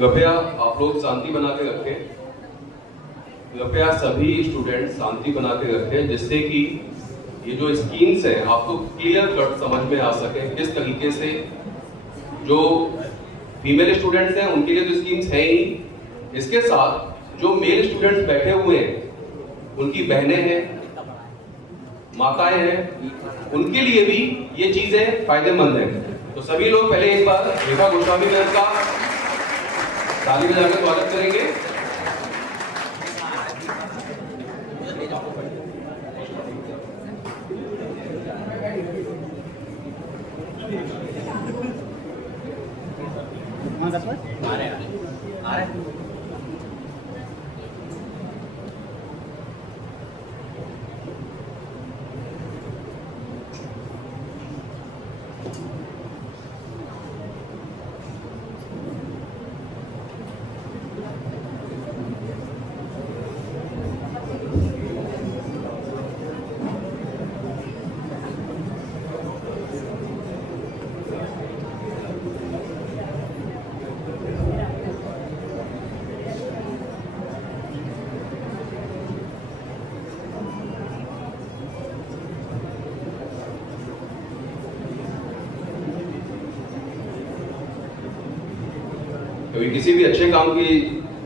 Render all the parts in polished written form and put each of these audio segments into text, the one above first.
कृपया आप लोग शांति बना के रखें। कृपया सभी स्टूडेंट शांति बना के रखें, जिससे कि ये जो स्कीम्स हैं आपको क्लियर कट समझ में आ सके किस तरीके से। जो फीमेल स्टूडेंट्स हैं उनके लिए तो स्कीम्स है ही, इसके साथ जो मेल स्टूडेंट्स बैठे हुए हैं, उनकी बहनें हैं, माताएं हैं, उनके लिए भी ये चीजें फायदेमंद हैं। तो सभी लोग पहले एक बार रेखा गोस्वामी मैम का ताली बजाकर स्वागत करेंगे। आ रहे कभी किसी भी अच्छे काम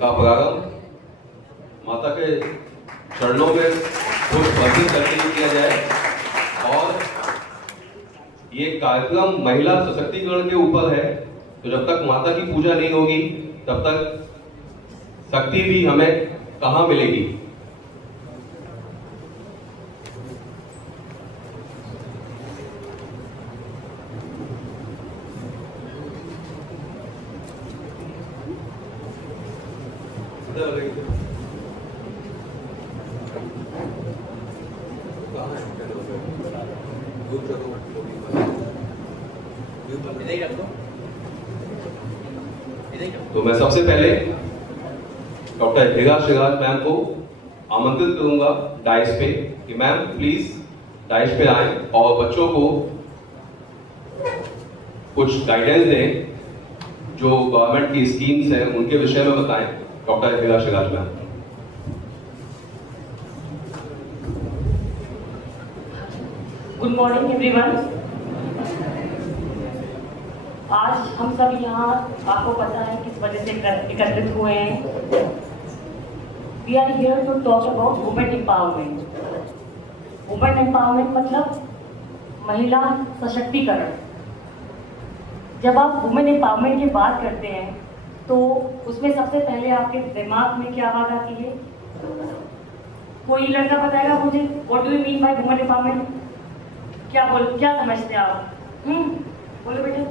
का प्रारंभ माता के चरणों में कुछ अर्पित करके ही किया जाए। और ये कार्यक्रम महिला सशक्तिकरण के ऊपर है, तो जब तक माता की पूजा नहीं होगी तब तक शक्ति भी हमें कहाँ मिलेगी। तो मैं सबसे पहले डॉक्टर हेगा शिवराज मैम को आमंत्रित करूंगा डाइस पे कि मैम प्लीज डाइस पे आए और बच्चों को कुछ गाइडेंस दें, जो गवर्नमेंट की स्कीम्स हैं उनके विषय में बताएं। डॉक्टर हेगा Shivraj ma'am. Good morning everyone. आज हम सब यहाँ आपको पता है किस वजह से एकत्रित हुए हैं। We are here to talk about women empowerment. Women empowerment मतलब महिला सशक्तिकरण। जब आप वुमेन एम्पावरमेंट की बात करते हैं तो उसमें सबसे पहले आपके दिमाग में क्या बात आती है? कोई लड़का बताएगा मुझे what do you mean by women empowerment? क्या समझते हैं आप? बोलो बेटा,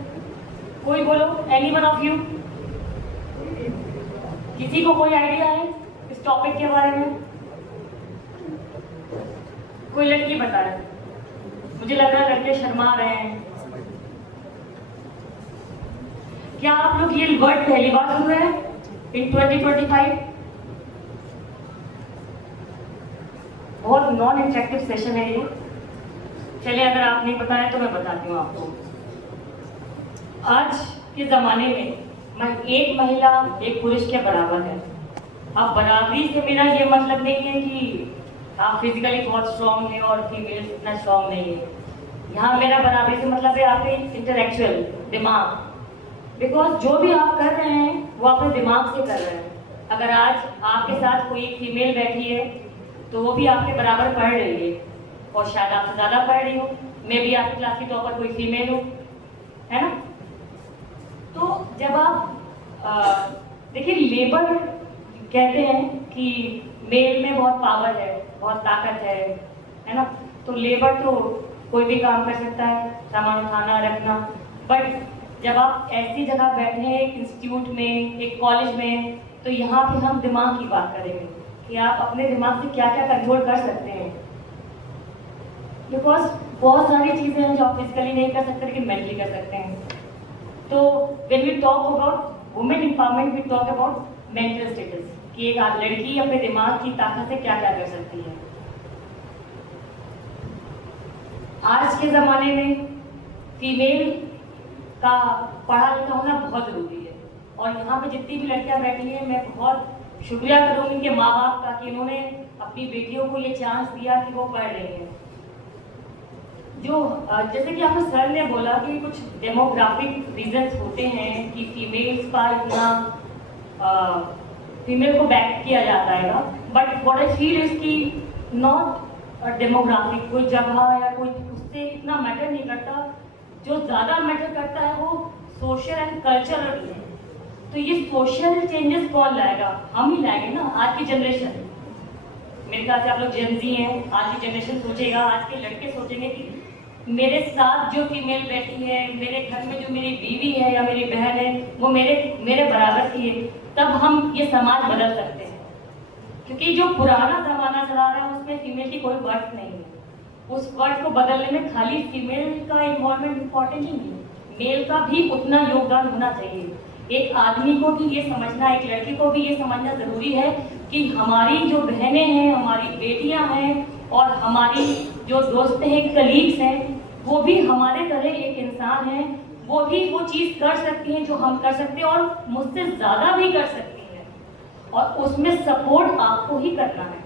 कोई बोलो, एनी वन ऑफ यू? किसी को कोई आइडिया है इस टॉपिक के बारे में? कोई लड़की बता रहे? मुझे लग रहा है लड़के शर्मा रहे हैं। क्या आप लोग ये वर्ड पहली बार सुन रहे हैं इन 2025? बहुत नॉन इंटरेक्टिव सेशन है ये। चलिए, अगर आप नहीं बताएं तो मैं बताती हूँ आपको। आज के ज़माने में एक महिला एक पुरुष के बराबर है। अब बराबरी से मेरा ये मतलब नहीं है कि आप फिजिकली बहुत स्ट्रॉन्ग हैं और फीमेल इतना स्ट्रॉन्ग नहीं है। यहाँ मेरा बराबरी से मतलब है आपके इंटेलेक्चुअल दिमाग। बिकॉज जो भी आप कर रहे हैं वो अपने दिमाग से कर रहे हैं। अगर आज आपके साथ कोई फीमेल बैठी है तो वो भी आपके बराबर पढ़ रही है और शायद आपसे ज़्यादा पढ़ रही हो। मैं भी आपकी क्लास की टॉपर कोई फीमेल हूँ, है ना? तो जब आप देखिए, लेबर कहते हैं कि मेल में बहुत पावर है, बहुत ताकत है ना? तो लेबर तो कोई भी काम कर सकता है, सामान उठाना रखना। बट जब आप ऐसी जगह बैठे हैं, एक इंस्टीट्यूट में, एक कॉलेज में, तो यहाँ पे हम दिमाग की बात करेंगे कि आप अपने दिमाग से क्या क्या कंट्रोल कर सकते हैं। बिकॉज बहुत सारी चीज़ें हैं जो आप फिजिकली नहीं कर सकते लेकिन मेंटली कर सकते हैं। तो when we talk about women empowerment, we talk about mental status, कि एक लड़की अपने दिमाग की ताकत से क्या क्या कर सकती है। आज के ज़माने में फीमेल का पढ़ा लिखा होना बहुत ज़रूरी है। और यहाँ पे जितनी भी लड़कियाँ बैठी हैं, मैं बहुत शुक्रिया करूँगी इनके माँ बाप का कि इन्होंने अपनी बेटियों को ये चांस दिया कि वो पढ़ रही हैं। जो जैसे कि आपने सर ने बोला कि कुछ डेमोग्राफिक रीजंस होते हैं कि फीमेल्स का इतना फीमेल को बैक किया जाता है, but what I feel is कि नॉट डेमोग्राफिक, कोई जगह या कोई उससे इतना मैटर नहीं करता। जो ज़्यादा मैटर करता है वो सोशल एंड कल्चरल है। तो ये सोशल चेंजेस कौन लाएगा? हम ही लाएंगे ना, आज की जनरेशन। मेरे ख्याल से आप लोग जेनजी हैं, आज की जनरेशन सोचेगा, आज के लड़के सोचेंगे कि मेरे साथ जो फीमेल बैठी है, मेरे घर में जो मेरी बीवी है या मेरी बहन है, वो मेरे बराबर की है, तब हम ये समाज बदल सकते हैं। क्योंकि जो पुराना ज़माना चला रहा है उसमें फीमेल की कोई वर्थ नहीं है। उस वर्थ को बदलने में खाली फीमेल का इन्वॉल्वमेंट इम्पॉर्टेंट नहीं है, मेल का भी उतना योगदान होना चाहिए। एक आदमी को भी ये समझना, एक लड़की को भी ये समझना ज़रूरी है कि हमारी जो बहनें हैं, हमारी बेटियां हैं और हमारी जो दोस्त हैं, कलीग्स हैं, वो भी हमारे तरह एक इंसान हैं। वो भी वो चीज़ कर सकती हैं जो हम कर सकते हैं और मुझसे ज़्यादा भी कर सकती हैं, और उसमें सपोर्ट आपको ही करना है।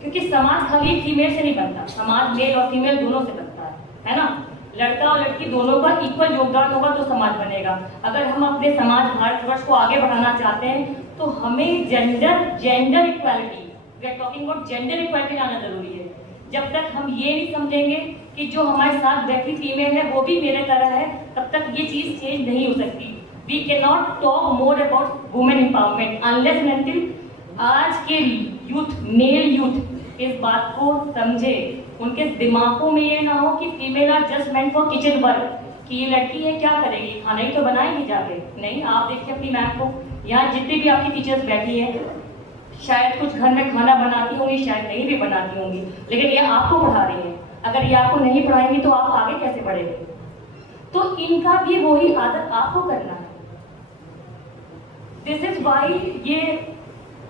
क्योंकि समाज खाली फीमेल से नहीं बनता, समाज मेल और फीमेल दोनों से बनता है ना। लड़का और लड़की दोनों का इक्वल योगदान होगा तो समाज बनेगा। अगर हम अपने समाज भारतवर्ष को आगे बढ़ाना चाहते हैं तो हमें gender equality, we are talking about gender equality लाना जरूरी है। जब तक हम ये नहीं समझेंगे कि जो हमारे साथ बैठी फीमेल है वो भी मेरे तरह है, तब तक ये चीज़ चेंज नहीं हो सकती। We can not talk more about women empowerment unless and until आज के यूथ, मेल यूथ इस बात को समझे, उनके दिमागों में ये ना हो कि female are just meant for kitchen work, कि ये लड़की है क्या करेगी, खाना ही तो बनाएगी जाके। नहीं, आप देखिए अपनी मैम को, यहाँ जितनी भी आपकी टीचर्स बैठी हैं, शायद कुछ घर में खाना बनाती होंगी, शायद नहीं भी बनाती होंगी, लेकिन ये आपको पढ़ा रही हैं। अगर ये आपको नहीं पढ़ाएंगी तो आप आगे कैसे बढ़ेंगे? तो इनका भी वही आदत आपको करना है। दिस इज वाई ये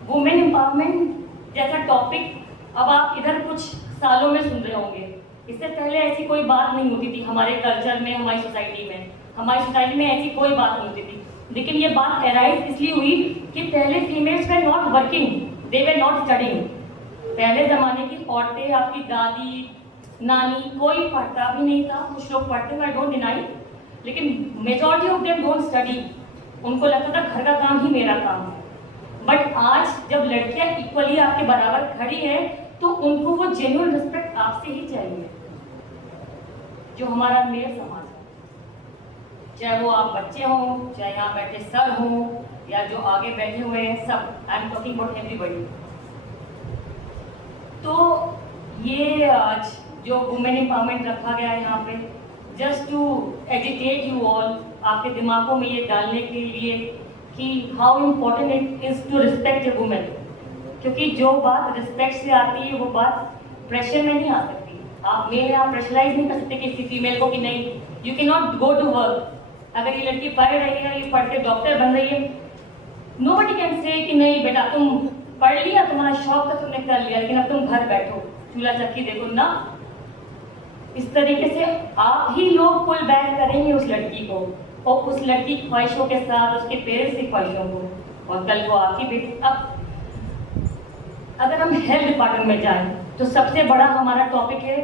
वुमेन एम्पावरमेंट जैसा टॉपिक अब आप इधर कुछ सालों में सुन रहे होंगे। इससे पहले ऐसी कोई बात नहीं होती थी हमारे कल्चर में, हमारी सोसाइटी में। हमारी सोसाइटी में ऐसी कोई बात नहीं होती थी, लेकिन ये बात एराइज इसलिए हुई कि पहले females way not working, they way not studying. पहले ज़माने की औरतें, आपकी दादी, नानी, कोई पढ़ता भी नहीं था। कुछ लोग पढ़ते हैं, आई डोंट डिनाई, लेकिन majority of them don't study. उनको लगता था घर का काम ही मेरा काम है। बट आज जब लड़कियां इक्वली आपके बराबर खड़ी है तो उनको वो जेन्युइन रिस्पेक्ट आपसे ही चाहिए, जो हमारा मेल समाज है। चाहे वो आप बच्चे हों, चाहे यहाँ बैठे सर हों, या जो आगे बैठे हुए हैं सब, I am talking about everybody. तो ये आज जो वुमेन एम्पावरमेंट रखा गया है यहाँ पे, just to educate you all, आपके दिमागों में ये डालने के लिए कि how important it is to respect a women. क्योंकि जो बात रिस्पेक्ट से आती है वो बात प्रेशर में नहीं आ सकती। आप मेरे आप प्रेशराइज नहीं कर सकते किसी फीमेल को कि नहीं you can not go to work. अगर ये लड़की पढ़ रही है, ये पढ़ के डॉक्टर बन रही है, नोबडी कैन से कि नहीं बेटा तुम पढ़ लिया, तुम्हारा शौक तो तुमने कर लिया, लेकिन अब तुम घर बैठो चूल्हा चक्की देखो ना। इस तरीके से आप ही लोग पुल बैक करेंगे उस लड़की को और उस लड़की की ख्वाहिशों के साथ उसके पेरेंट्स की ख्वाहिशों को, और कल को आपकी बेटी। अब अगर हम हेल्थ डिपार्टमेंट में जाएं तो सबसे बड़ा हमारा टॉपिक है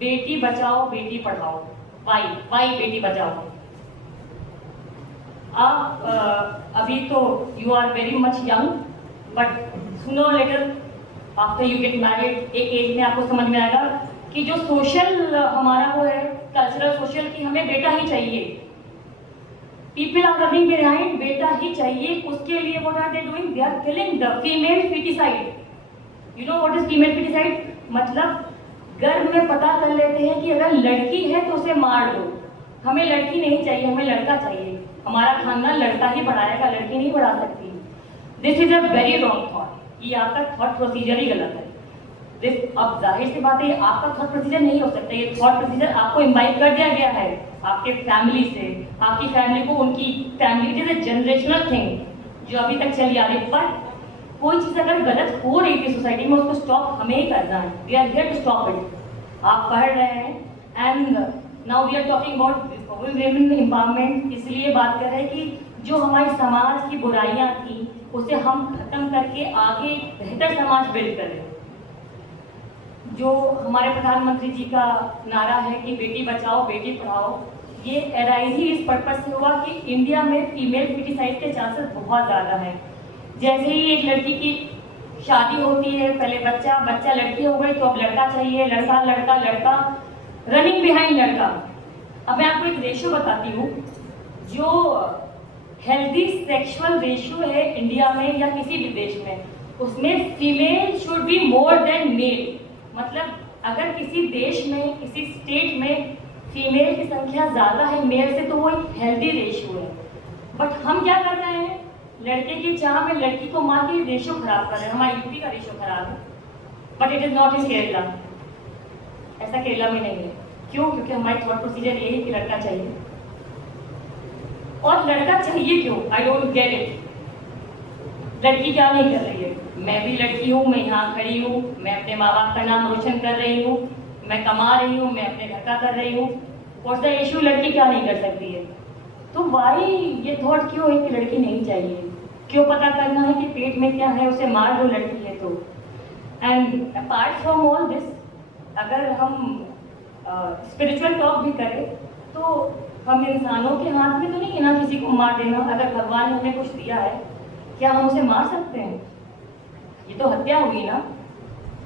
बेटी बचाओ बेटी पढ़ाओ। वाई बेटी बचाओ। आप अभी तो you are very much young, but sooner later after you get married एक एज में आपको समझ में आएगा कि जो सोशल हमारा वो है कल्चरल सोशल की हमें बेटा ही चाहिए। पीपल आर रनिंग बिहाइंड, बेटा ही चाहिए। उसके लिए what are they doing? They are killing the female foeticide. You know what is female foeticide? मतलब गर्भ में पता कर लेते हैं कि अगर लड़की है तो उसे मार दो। हमें लड़की नहीं चाहिए, हमें लड़का चाहिए। हमारा खानदान लड़का ही बढ़ाएगा, लड़की नहीं बढ़ा सकती। This is a very wrong thought. ये आपका थॉट प्रोसीजर ही गलत है। अब जाहिर सी बात है आपका थॉट प्रोसीजर नहीं हो सकता। ये थॉट प्रोसीजर आपको इम्बाइब कर दिया गया है आपके फैमिली से। आपकी फैमिली को उनकी family is a generational thing जो अभी तक चली आ रही है। बट कोई चीज़ अगर गलत हो रही थी सोसाइटी में उसको स्टॉप हमें ही करना है। We are here to stop it. आप पढ़ रहे हैं and now we are talking about women empowerment इसलिए बात कर रहे हैं कि जो हमारे समाज की बुराइयां थी उसे हम खत्म करके आगे बेहतर समाज बिल्ड करें। जो हमारे प्रधानमंत्री जी का नारा है कि बेटी बचाओ बेटी पढ़ाओ, ये एराइज ही इस पर्पज से हुआ कि इंडिया में फीमेल फिटिसाइड के चांसेस बहुत ज़्यादा हैं। जैसे ही एक लड़की की शादी होती है, पहले बच्चा लड़की हो गई तो अब लड़का चाहिए, लड़का लड़का लड़का, रनिंग बिहाइंड लड़का। अब मैं आपको एक रेशियो बताती हूँ, जो हेल्दी सेक्सुअल रेशियो है इंडिया में या किसी भी देश में, उसमें female should be more than male. मतलब अगर किसी देश में, किसी स्टेट में फीमेल की संख्या ज़्यादा है मेल से, तो वो एक हेल्दी रेशियो है। बट हम क्या कर रहे हैं, लड़के की चाह में लड़की को मार के रेशियो खराब कर रहे हैं। हमारे यूपी का रेशियो खराब है, but it is not in Kerala. ऐसा केरला में नहीं है। क्यों? क्योंकि हमारी थॉट प्रोसीजर ये है कि लड़का चाहिए। और लड़का चाहिए क्यों? I don't get it. लड़की क्या नहीं कर रही है? मैं भी लड़की हूँ, मैं यहाँ खड़ी हूँ, मैं अपने माँ बाप का नाम रोशन कर रही हूँ, मैं कमा रही हूँ, मैं अपने घर का कर रही हूँ। What's the issue? लड़की क्या नहीं कर सकती है? तो वाई ये थॉट क्यों है कि लड़की नहीं चाहिए? क्यों पता करना है कि पेट में क्या है, उसे मार दो लड़की है तो। And apart from all this, अगर हम स्पिरिचुअल टॉक भी करें तो हम इंसानों के हाथ में तो नहीं है ना किसी को मार देना। अगर भगवान ने हमें कुछ दिया है, क्या हम उसे मार सकते हैं? ये तो हत्या हुई ना,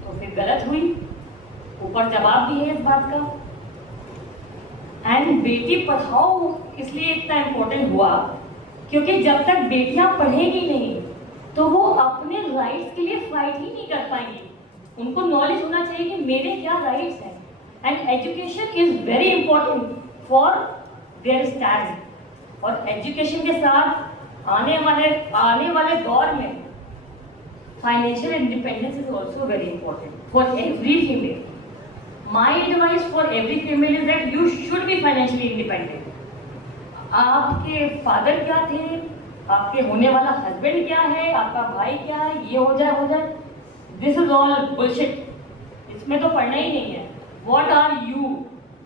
तो फिर गलत हुई। ऊपर जवाब भी है इस बात का। एंड बेटी पढ़ाओ इसलिए इतना इम्पोर्टेंट हुआ क्योंकि जब तक बेटियां पढ़ेगी नहीं तो वो अपने राइट्स के लिए फाइट ही नहीं कर पाएंगी। उनको नॉलेज होना चाहिए कि मेरे क्या राइट्स हैं। And education is very important for their stand. और एजुकेशन के साथ आने वाले दौर में financial independence is also very important for every female. My advice for every female is that you should be financially independent. आपके father क्या थे, आपके होने वाला हस्बैंड क्या है, आपका भाई क्या है, ये हो जाए, दिस इज ऑल बुलशिट। इसमें तो पढ़ना ही नहीं है। What are you?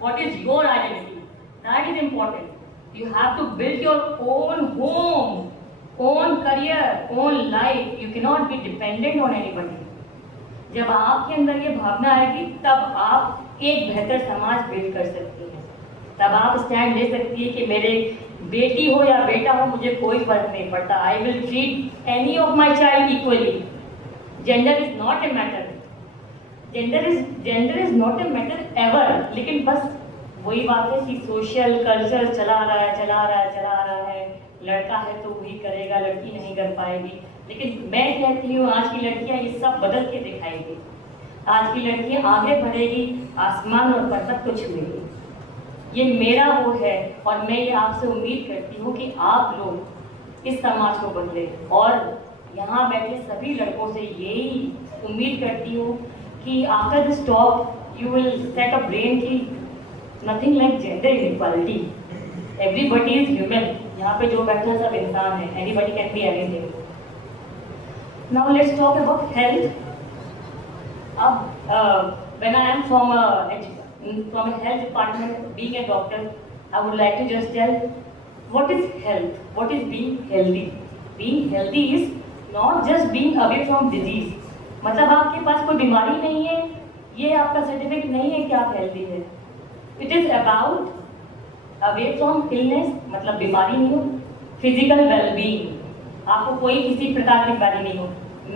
What is your identity? That is important. You have to build your own home, own career, own life. You cannot be dependent on anybody. जब आपके अंदर ये भावना आएगी तब आप एक बेहतर समाज बिल्ड कर सकती हैं। तब आप स्टैंड ले सकती है कि मेरे बेटी हो या बेटा हो, मुझे कोई फर्क नहीं पड़ता। I will treat any of my child equally. Gender is not a matter, gender is not a matter ever. लेकिन बस वही बात है कि सोशल कल्चर चला रहा है। लड़का है तो वही करेगा, लड़की नहीं कर पाएगी। लेकिन मैं कहती हूँ आज की लड़कियाँ ये सब बदल के दिखाएगी। आज की लड़कियाँ आगे बढ़ेगी, आसमान और पर्वत को छुएगी। ये मेरा वो है और मैं ये आपसे उम्मीद करती हूँ कि आप लोग इस समाज को बदले। और यहाँ बैठे सभी लड़कों से यही उम्मीद करती हूँ कि after this talk you will set a brain की nothing like gender inequality. Everybody is human. यहाँ पे जो बैठा सब इंसान है। Anybody can be anything. Now let's talk about health. When I am from a health department, being a doctor, I would like to just tell what is health, what is being healthy. Being healthy is not just being away from disease. मतलब आपके पास कोई बीमारी नहीं है, ये आपका certificate नहीं है कि आप हेल्दी है। It is about away from illness, मतलब बीमारी नहीं हो। फिजिकल वेलबींग, आपको कोई किसी प्रकार की बीमारी नहीं हो।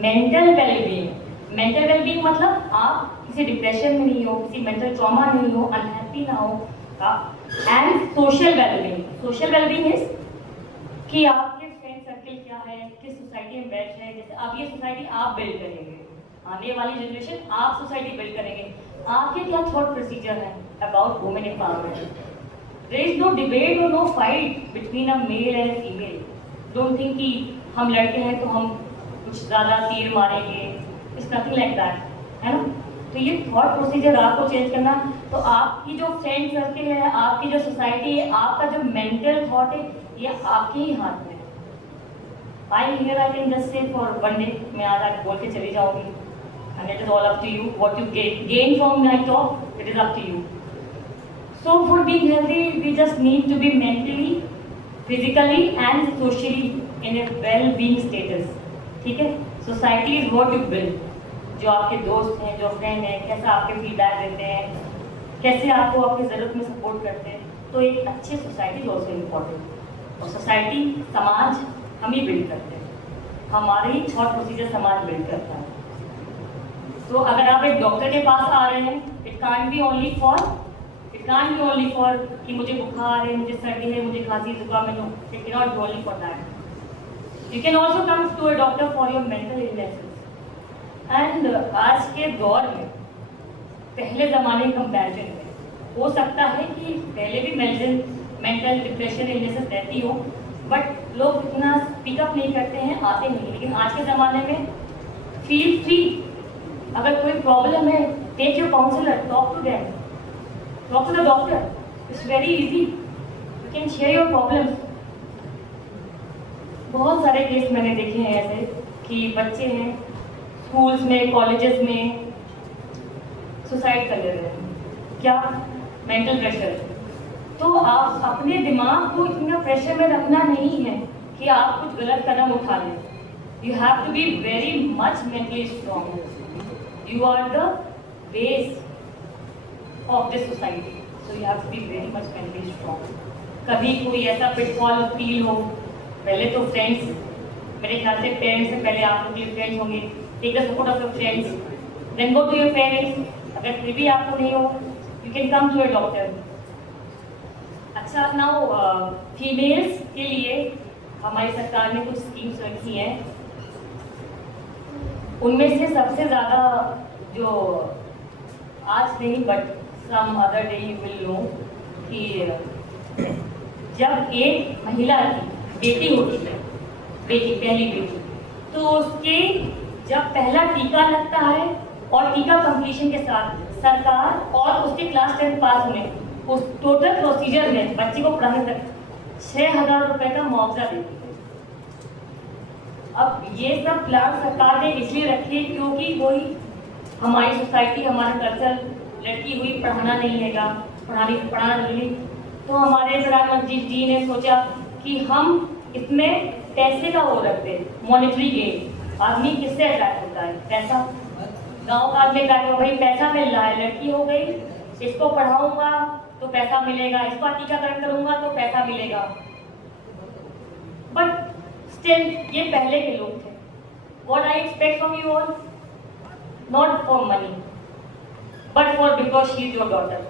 मेंटल वेलबींग मतलब आप किसी डिप्रेशन में नहीं हो, किसी मेंटल ट्रॉमा नहीं हो, अनहैप्पी ना हो। एंड सोशल वेलबींग इज कि आपके फ्रेंड सर्कल क्या है, किस सोसाइटी में बैठ है। जैसे अब ये सोसाइटी आप बिल्ड करेंगे, आने वाली जनरेशन आप सोसाइटी बिल्ड करेंगे। आपके क्या थॉट प्रोसीजर है about women empowerment? There is no debate और no fight between a male and female. Don't think कि हम लड़के हैं तो हम कुछ ज़्यादा तीर मारेंगे। इट्स नथिंग लाइक दैट, है ना। तो ये थॉट प्रोसीजर आपको चेंज करना। तो आपकी जो फ्रेंड सर्कल है, आपकी जो सोसाइटी है, आपका जो मेंटल थॉट है, ये आपके ही हाथ में है। I hear I can just say for one day मैं आज बोल के चली जाऊँगी। And it is all up to you what you gain from my talk. It is up to you. So for being healthy, we just need to be mentally, physically and socially in a well-being status. ठीक है? Society is what you build. जो आपके दोस्त हैं, जो friend हैं, कैसा आपके फीडबैक देते हैं, कैसे आपको आपकी ज़रूरत में सपोर्ट करते हैं, तो एक अच्छी सोसाइटी इज ऑल्सो इम्पोर्टेंट। और सोसाइटी, समाज हम ही बिल्ड करते हैं, हमारी थॉट प्रोसीजर समाज बिल्ड करता है। तो अगर आप एक डॉक्टर के पास आ रहे हैं, it can't be only for कि मुझे बुखार है, मुझे सर्दी है, मुझे खांसी जुकाम है, no, it can not be only for that. You can also come to a doctor for your mental illnesses. And आज के दौर में पहले ज़माने के कंपैरिजन में हो सकता है कि पहले भी मेंटल डिप्रेशन इलनेसेस रहती हो, बट लोग इतना स्पीकअप नहीं करते हैं, आते नहीं। लेकिन आज के ज़माने में फील फ्री, अगर कोई प्रॉब्लम है, take your counsellor, talk to them, talk to the doctor, it's very easy, you can share your problems. बहुत सारे केस मैंने देखे हैं ऐसे कि बच्चे हैं स्कूल्स में, कॉलेजेस में सुसाइड कर ले रहे हैं। क्या? Mental pressure. तो आप अपने दिमाग को इतना प्रेशर में रखना नहीं है कि आप कुछ गलत कदम उठा लें। You have to be very much mentally strong. You are the base of this society, so you have to be very much mentally strong. कभी कोई ऐसा पिटफॉल फील हो, पहले तो फ्रेंड्स, मेरे ख्याल से पेरेंट्स से पहले आप लोग के फ्रेंड्स होंगे, take the support of your friends, then go to your parents. अगर फिर भी आपको नहीं हो, you can come to a doctor. अच्छा, नाउ फीमेल्स के लिए हमारी सरकार ने कुछ स्कीम्स रखी हैं। उनमें से सबसे ज़्यादा जो आज नहीं but some other day you will know कि जब एक महिला की बेटी होती है, पहली बेटी, तो उसके जब पहला टीका लगता है और टीका कंप्लीशन के साथ सरकार और उसके क्लास 10 पास होने उस टोटल प्रोसीजर में बच्चे को पढ़ाने तक 6,000 रुपये का मुआवजा देती है। अब ये सब प्लान सरकार ने इसलिए रखे क्योंकि वही हमारी सोसाइटी, हमारा कल्चर, लड़की हुई पढ़ाना नहीं हैगा, पढ़ाना जरूरी। तो हमारे प्रधानमंत्री जी ने सोचा कि हम इसमें पैसे का वो रखते, मॉनेटरी गेन। आदमी किससे अट्रैक्ट होता है? पैसा। गांव का आदमी अट्रैक्ट हो, भाई पैसा मिल रहा है, लड़की हो गई, इसको पढ़ाऊंगा तो पैसा मिलेगा, इसका टीकाकरण करूंगा तो पैसा मिलेगा। बट स्टिल ये पहले के लोग थे। What I expect from you all, not for money but for because she is your daughter,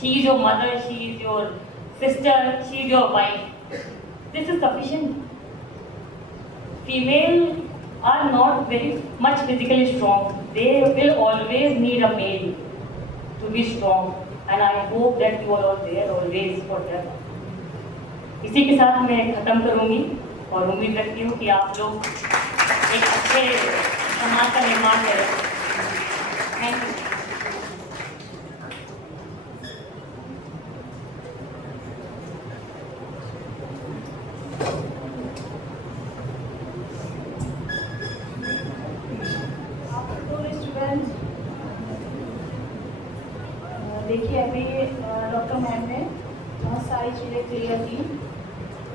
she is your mother, she is your sister, she is your wife. This is sufficient. Female are not very much physically strong. They will always need a male to be strong, and I hope that you are all there always for them. इसी के साथ मैं ख़त्म करूँगी और उम्मीद रखती हूँ कि आप लोग एक अच्छे समाज का निर्माण करें। Thank you. देखिए, अभी डॉक्टर मैम ने बहुत सारी चीज़ें क्लियर की,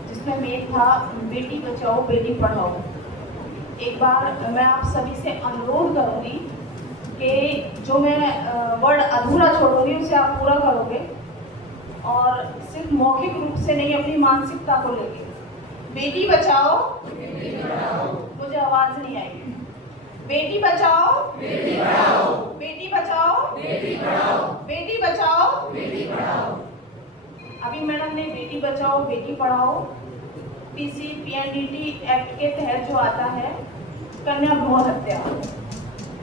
जिसमें मेन था बेटी बचाओ बेटी पढ़ाओ। एक बार मैं आप सभी से अनुरोध करूँगी कि जो मैं वर्ड अधूरा छोड़ूंगी उसे आप पूरा करोगे, और सिर्फ मौखिक रूप से नहीं, अपनी मानसिकता को लेके। बेटी बचाओ, मुझे आवाज़ नहीं आएगी। बेटी बचाओ, बेटी पढ़ाओ, बेटी बचाओ, बेटी पढ़ाओ, बेटी बचाओ, बेटी पढ़ाओ। अभी मैडम ने Beti Bachao Beti Padhao PC PNDT act के तहत जो आता है, कन्या भ्रूण हत्या,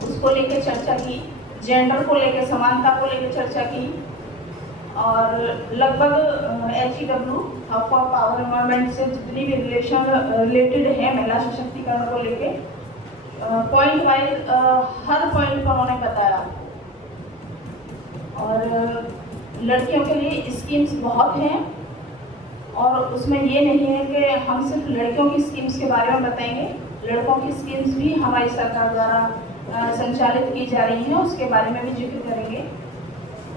उसको लेके चर्चा की, जेंडर को लेके, समानता को लेके चर्चा की, और लगभग HEW hub for power environment से जितनी भी रिलेटेड है महिला सशक्तिकरण को लेके पॉइंट वाइज हर पॉइंट पर उन्होंने बताया। और लड़कियों के लिए स्कीम्स बहुत हैं, और उसमें ये नहीं है कि हम सिर्फ लड़कियों की स्कीम्स के बारे में बताएंगे, लड़कों की स्कीम्स भी हमारी सरकार द्वारा संचालित की जा रही हैं, उसके बारे में भी जिक्र करेंगे।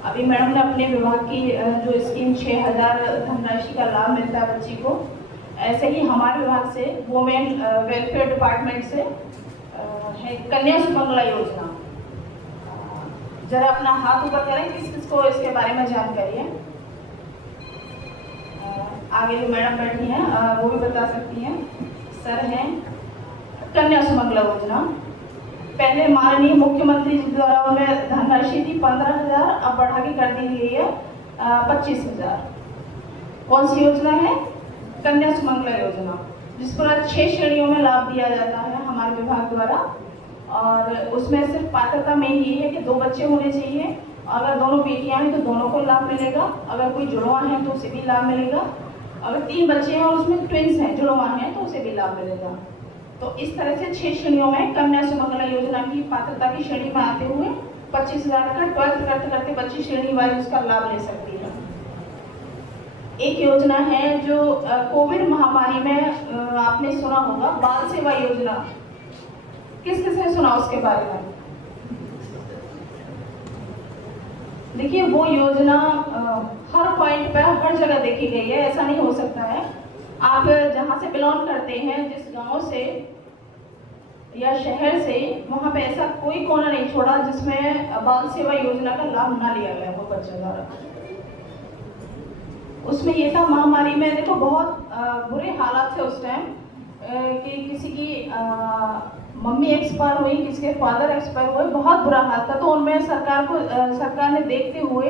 अभी मैडम ने अपने विभाग की जो स्कीम 6,000 धनराशि का लाभ मिलता है बच्ची को, ऐसे ही हमारे विभाग से वुमेन वेलफेयर डिपार्टमेंट से है कन्या सुमंगला योजना। जरा अपना हाथ ऊपर करें, किस किस को इसके बारे में जानकारी है? आगे जो मैडम बैठी हैं वो भी बता सकती हैं। सर हैं कन्या सुमंगला योजना, पहले माननीय मुख्यमंत्री जी द्वारा उन्हें धनराशि थी 15,000, अब बढ़ा के कर दी गई है 25,000। कौन सी योजना है? कन्या सुमंगला योजना, जिस पर 6 श्रेणियों में लाभ दिया जाता है हमारे विभाग द्वारा। और उसमें सिर्फ पात्रता में ये है कि 2 बच्चे होने चाहिए, अगर दोनों बेटियां हैं तो दोनों को लाभ मिलेगा, अगर कोई जुड़वा है तो उसे भी लाभ मिलेगा, अगर 3 बच्चे हैं और उसमें ट्विंस हैं, जुड़वा हैं, तो उसे भी लाभ मिलेगा। तो इस तरह से 6 श्रेणियों में कन्या सुमंगला योजना की पात्रता की श्रेणी में आते हुए 25,000 का 12th करते करते 25 श्रेणी वाइज उसका लाभ ले सकती है। एक योजना है जो कोविड महामारी में आपने सुना होगा, बाल सेवा योजना। किस किस ने सुना उसके बारे में? देखिए वो योजना हर पॉइंट पे हर जगह देखी गई है, ऐसा नहीं हो सकता है। आप जहाँ से बिलोंग करते हैं, जिस गांव से या शहर से, वहाँ पे ऐसा कोई कोना नहीं छोड़ा जिसमें बाल सेवा योजना का लाभ ना लिया गया हो बच्चों द्वारा। उसमें ये था महामारी में, देखो बहुत बुरे हालात थे उस टाइम कि किसी की मम्मी एक्सपायर हुई, किसी के फादर एक्सपायर हुए, बहुत बुरा हाल था। तो उनमें सरकार ने देखते हुए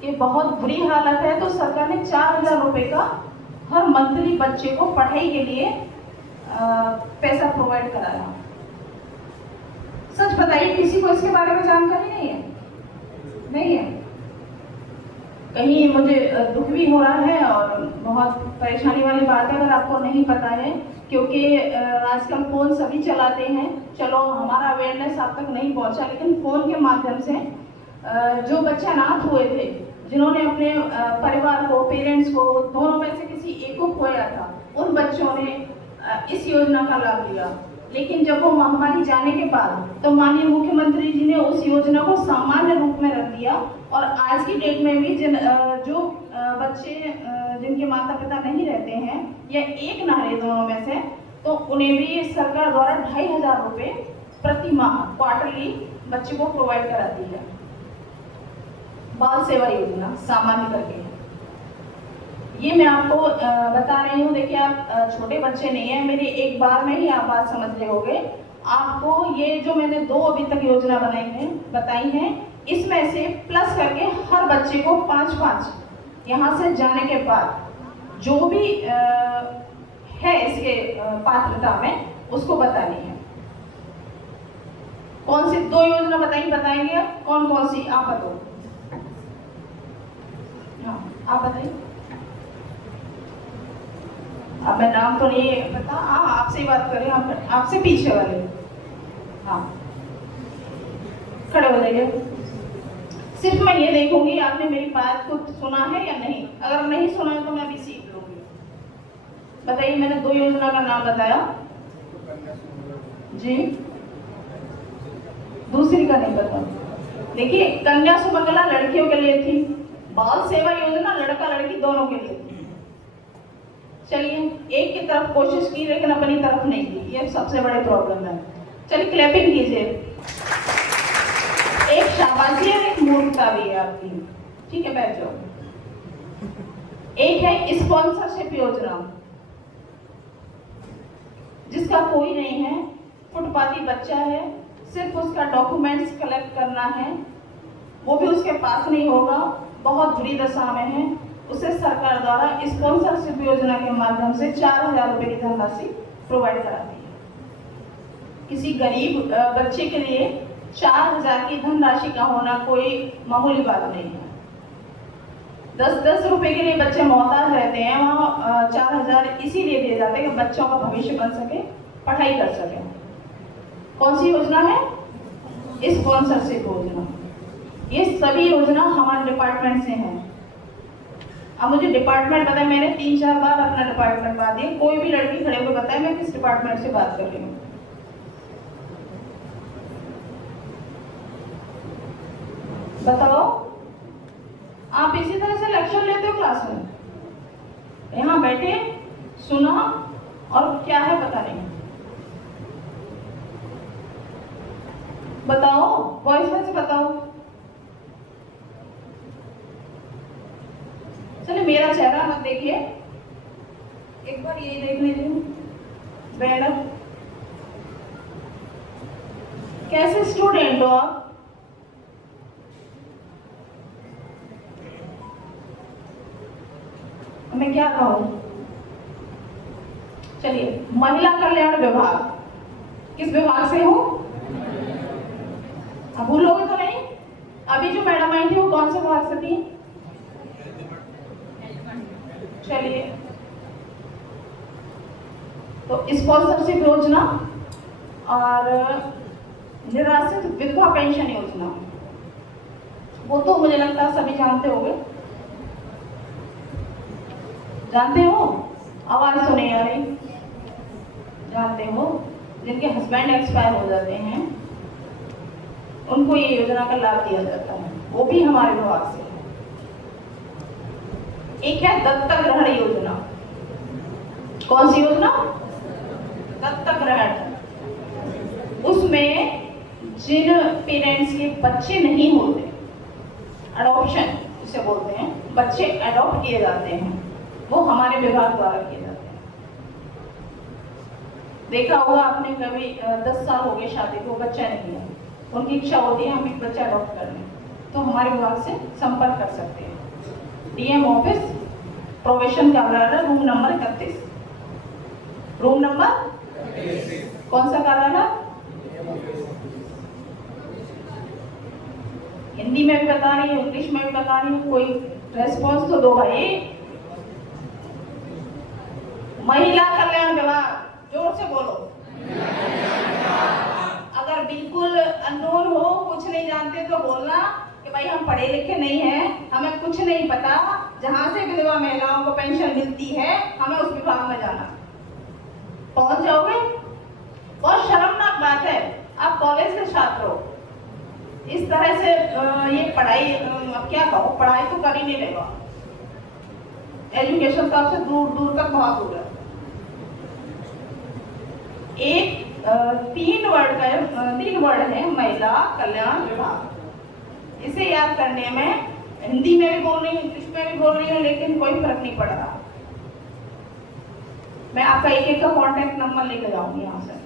कि बहुत बुरी हालत है, तो सरकार ने 4,000 रुपये का हर मंथली बच्चे को पढ़ाई के लिए पैसा प्रोवाइड कराया। सच बताइए, किसी को इसके बारे में जानकारी नहीं है? नहीं है। कहीं मुझे दुख भी हो रहा है और बहुत परेशानी वाली बात है अगर आपको नहीं पता है, क्योंकि आजकल फ़ोन सभी चलाते हैं। चलो हमारा अवेयरनेस आप तक नहीं पहुंचा, लेकिन फ़ोन के माध्यम से जो बच्चे अनाथ हुए थे, जिन्होंने अपने परिवार को, पेरेंट्स को, दोनों में से किसी एक को खोया था, उन बच्चों ने इस योजना का लाभ लिया। लेकिन जब वो महामारी जाने के बाद तो माननीय मुख्यमंत्री जी ने उस योजना को सामान्य रूप में रख दिया, और आज की डेट में भी जो बच्चे जिनके माता पिता नहीं रहते हैं या एक ना रहे दोनों में से, तो उन्हें भी सरकार द्वारा 2,500 रुपये प्रति माह क्वार्टरली बच्चे को प्रोवाइड कराती है। बाल सेवा योजना सामान्य करके ये मैं आपको बता रही हूँ। देखिए आप छोटे बच्चे नहीं हैं, मेरी एक बार में ही आप बात समझ रहे होगे। आपको ये जो मैंने 2 अभी तक योजना बताई हैं, इसमें से प्लस करके हर बच्चे को 5-5 यहाँ से जाने के बाद जो भी है इसके पात्रता में, उसको बतानी है। कौन सी 2 योजना बताएंगे? कौन कौन सी आप बताओ? हाँ आप बताइए। अब मैं नाम तो नहीं पता। हाँ आपसे ही बात करें, आपसे पीछे वाले। हाँ खड़े हो जाइए। सिर्फ मैं ये देखूंगी आपने मेरी बात को सुना है या नहीं। अगर नहीं सुना है तो मैं भी सीख लूंगी। बताइए, मैंने 2 योजना का नाम बताया जी, दूसरी का नहीं पता। देखिए कन्या सुमंगला लड़कियों के लिए थी, बाल सेवा योजना लड़का लड़की दोनों के लिए थी। चलिए एक की तरफ कोशिश की लेकिन अपनी तरफ नहीं की, ये सबसे बड़े प्रॉब्लम है। चलिए क्लैपिंग कीजिए। एक शाबाशी और एक मूर्खता भी है आपकी। ठीक है बैठ जाओ। एक है स्पॉन्सरशिप योजना, जिसका कोई नहीं है, फुटपाथी बच्चा है, सिर्फ उसका डॉक्यूमेंट्स कलेक्ट करना है, वो भी उसके पास नहीं होगा, बहुत बुरी दशा में है, उसे सरकार द्वारा स्पॉन्सरशिप योजना के माध्यम से 4,000 रुपये की धनराशि प्रोवाइड कराती है। किसी गरीब बच्चे के लिए 4,000 की धनराशि का होना कोई मामूली बात नहीं है। 10-10 रुपए के लिए बच्चे मोहताज रहते हैं, वहाँ 4,000 इसीलिए दिए जाते हैं कि बच्चों का भविष्य बन सके, पढ़ाई कर सके। कौन सी योजना है? स्पॉन्सरशिप योजना। ये सभी योजना हमारे डिपार्टमेंट से हैं। अब मुझे डिपार्टमेंट बताए, मैंने 3-4 बार अपना डिपार्टमेंट बात दिया, कोई भी लड़की खड़े हुए बताए मैं किस डिपार्टमेंट से बात कर रही हूँ। बताओ आप इसी तरह से लेक्चर लेते हो क्लास में, यहाँ बैठे सुना और क्या है पता नहीं। बताओ, वॉइस में से बताओ। चलिए मेरा चेहरा मत देखिए, एक बार ये देख लीजिए बैनर। कैसे स्टूडेंट हो आप? मैं क्या कहूँ? चलिए, महिला कल्याण विभाग, किस विभाग से हूँ? अब भूलोगे तो नहीं? अभी जो मैडम आई थी वो कौन से विभाग से थी? चलिए, तो स्पॉन्सरशिप योजना और निराश्रित विधवा पेंशन योजना, वो तो मुझे लगता है सभी जानते होंगे। जानते हो? आवाज तो नहीं आ रही। जानते हो? जिनके हस्बैंड एक्सपायर हो जाते हैं उनको ये योजना का लाभ दिया जाता है, वो भी हमारे विभाग से है। एक है दत्तक ग्रहण योजना। कौन सी योजना? दत्तक ग्रहण। उसमें जिन पेरेंट्स के बच्चे नहीं होते, अडॉप्शन जिसे बोलते हैं, बच्चे अडॉप्ट किए जाते हैं, वो हमारे विभाग द्वारा किए जाते हैं। देखा होगा आपने कभी 10 साल हो गए शादी को, बच्चा नहीं है, उनकी इच्छा होती है हम एक बच्चा अडॉप्ट कर लें, तो हमारे विभाग से संपर्क कर सकते हैं। डीएम ऑफिस, प्रोबेशन कार्यालय, रूम नंबर 31। रूम नंबर कौन सा कार्यालय? हिंदी में भी बता रही हूँ, इंग्लिश में भी बता रही हूँ, कोई रेस्पॉन्स तो दो भाई। महिला कल्याण विभाग, जोर से बोलो। अगर बिल्कुल अननोन हो, कुछ नहीं जानते तो बोलना कि भाई हम पढ़े लिखे नहीं हैं, हमें कुछ नहीं पता, जहां से विधवा महिलाओं को पेंशन मिलती है हमें उस विभाग में जाना। पहुंच जाओगे? बहुत शर्मनाक बात है, आप कॉलेज के छात्र हो, इस तरह से ये पढ़ाई, अब क्या कहो, पढ़ाई तो कर ही नहीं लेगा, एजुकेशन तो आपसे दूर दूर तक बहुत दूर है। एक 3 वर्ड है महिला कल्याण विभाग। इसे याद करने में हिंदी में भी बोल रही हूँ, इंग्लिश में भी बोल रही हूँ, लेकिन कोई फर्क नहीं पड़ रहा। मैं आपका एक एक का कॉन्टेक्ट नंबर लेकर जाऊंगी यहाँ से।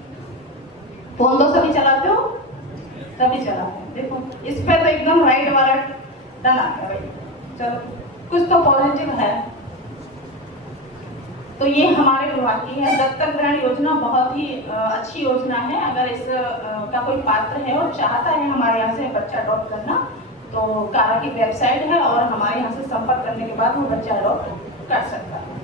फोन तो सभी चलाते हो? सभी चलाते हैं। देखो इस पे तो एकदम राइट वाला डन आ गया भाई, चलो कुछ तो पॉजिटिव है। तो ये हमारे विभाग की है। दत्तक ग्रहण योजना बहुत ही अच्छी योजना है। अगर इस का कोई पात्र है और चाहता है हमारे यहाँ से बच्चा अडॉप्ट करना, तो कारा की वेबसाइट है और हमारे यहाँ से संपर्क करने के बाद वो बच्चा अडॉप्ट कर सकता है।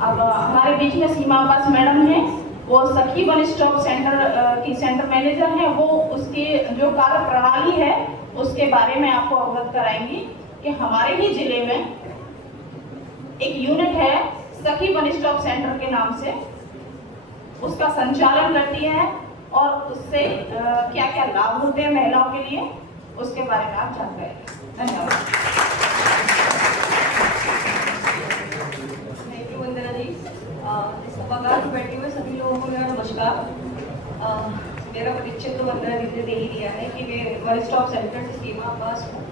अब हमारे बीच में सीमा अब्बास मैडम है, वो सखी वन स्टॉप सेंटर की सेंटर मैनेजर है। वो उसकी जो कार्य प्रणाली है उसके बारे में आपको अवगत कराएंगी कि हमारे ही जिले में एक यूनिट है सखी वन स्टॉप सेंटर के नाम से, उसका संचालन करती है और उससे क्या क्या लाभ होते हैं महिलाओं के लिए, उसके बारे में आप जान गए। धन्यवाद। थैंक यू वंदना जी। इस सभागार में बैठे हुए सभी लोगों को मेरा नमस्कार। मेरा परिचय तो वंदना जी ने दे ही दिया है कि मैं वन स्टॉप सेंटर से सीमा अब्बास हूँ।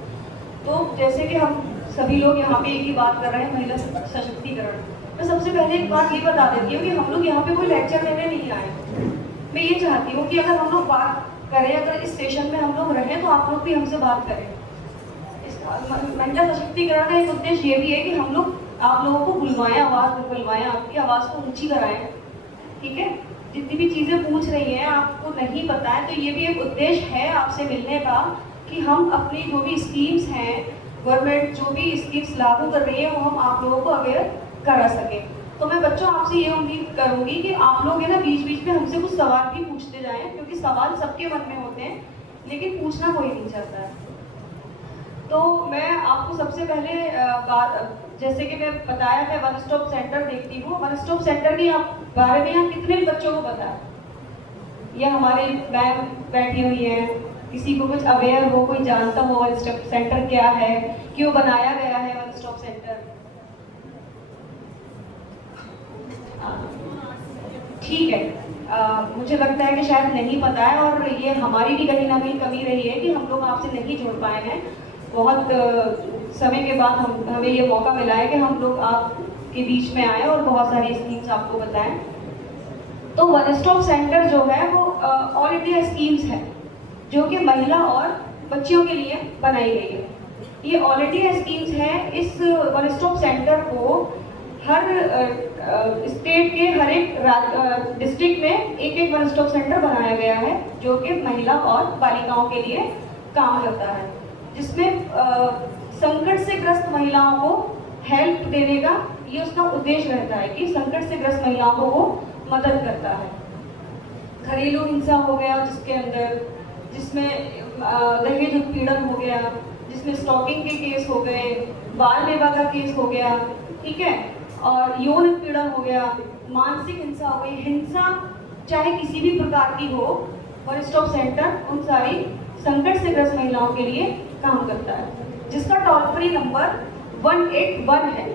तो जैसे कि हम सभी लोग यहाँ पे एक ही बात कर रहे हैं, महिला सशक्तिकरण। मैं सबसे पहले एक बात ये बता देती हूँ कि हम लोग यहाँ पे कोई लेक्चर लेने नहीं आए। मैं ये चाहती हूँ कि अगर हम लोग बात करें, अगर इस सेशन में हम लोग रहें तो आप लोग भी हमसे बात करें। महिला सशक्तिकरण का एक उद्देश्य ये भी है कि हम लोग आप लोगों को बुलवाएं, आवाज़ बुलवाएं, आपकी आवाज़ को ऊंची कराएं। ठीक है, जितनी भी चीज़ें पूछ रही हैं आपको नहीं पता है, तो ये भी एक उद्देश्य है आपसे मिलने का कि हम अपनी जो भी स्कीम्स हैं, गवर्नमेंट जो भी स्कीम्स लागू कर रही है वो हम आप लोगों को अवेयर करा सके। तो मैं बच्चों आपसे ये उम्मीद करूंगी कि आप लोग है ना बीच बीच में हमसे कुछ सवाल भी पूछते जाएं, क्योंकि सवाल सबके मन में होते हैं लेकिन पूछना कोई नहीं चाहता है। तो मैं आपको सबसे पहले जैसे कि मैं बताया, मैं वन स्टॉप सेंटर देखती हूँ। वन स्टॉप सेंटर के बारे में यहाँ कितने बच्चों को पता है? ये हमारे मैम बैठी हुई हैं, किसी को कुछ अवेयर हो, कोई जानता हो वन स्टॉप सेंटर क्या है, क्यों बनाया गया है वन स्टॉप सेंटर? ठीक है, मुझे लगता है कि शायद नहीं पता है, और ये हमारी भी कहीं ना कहीं कमी रही है कि हम लोग आपसे नहीं जुड़ पाए हैं। बहुत समय के बाद हमें ये मौका मिला है कि हम लोग आपके बीच में आए और बहुत सारी स्कीम्स आपको बताएं। तो वन स्टॉप सेंटर जो है वो ऑल इंडिया स्कीम्स है जो कि महिला और बच्चियों के लिए बनाई गई है। ये ऑल इंडिया स्कीम्स है। इस वन स्टॉप सेंटर को हर स्टेट के हर एक डिस्ट्रिक्ट में एक एक वन स्टॉप सेंटर बनाया गया है जो कि महिला और बालिकाओं के लिए काम करता है, जिसमें संकट से ग्रस्त महिलाओं को हेल्प देने का ये उसका उद्देश्य रहता है कि संकट से ग्रस्त महिलाओं को वो मदद करता है। घरेलू हिंसा हो गया जिसके अंदर, जिसमें दहेज उत्पीड़न हो गया, जिसमें स्टॉकिंग के केस हो गए, बाल विवाह का केस हो गया, ठीक है, और यौन उत्पीड़न हो गया, मानसिक हिंसा हो गई। हिंसा चाहे किसी भी प्रकार की हो, वन स्टॉप सेंटर उन सारी संकट से ग्रस्त महिलाओं के लिए काम करता है, जिसका टोल फ्री नंबर 181 है,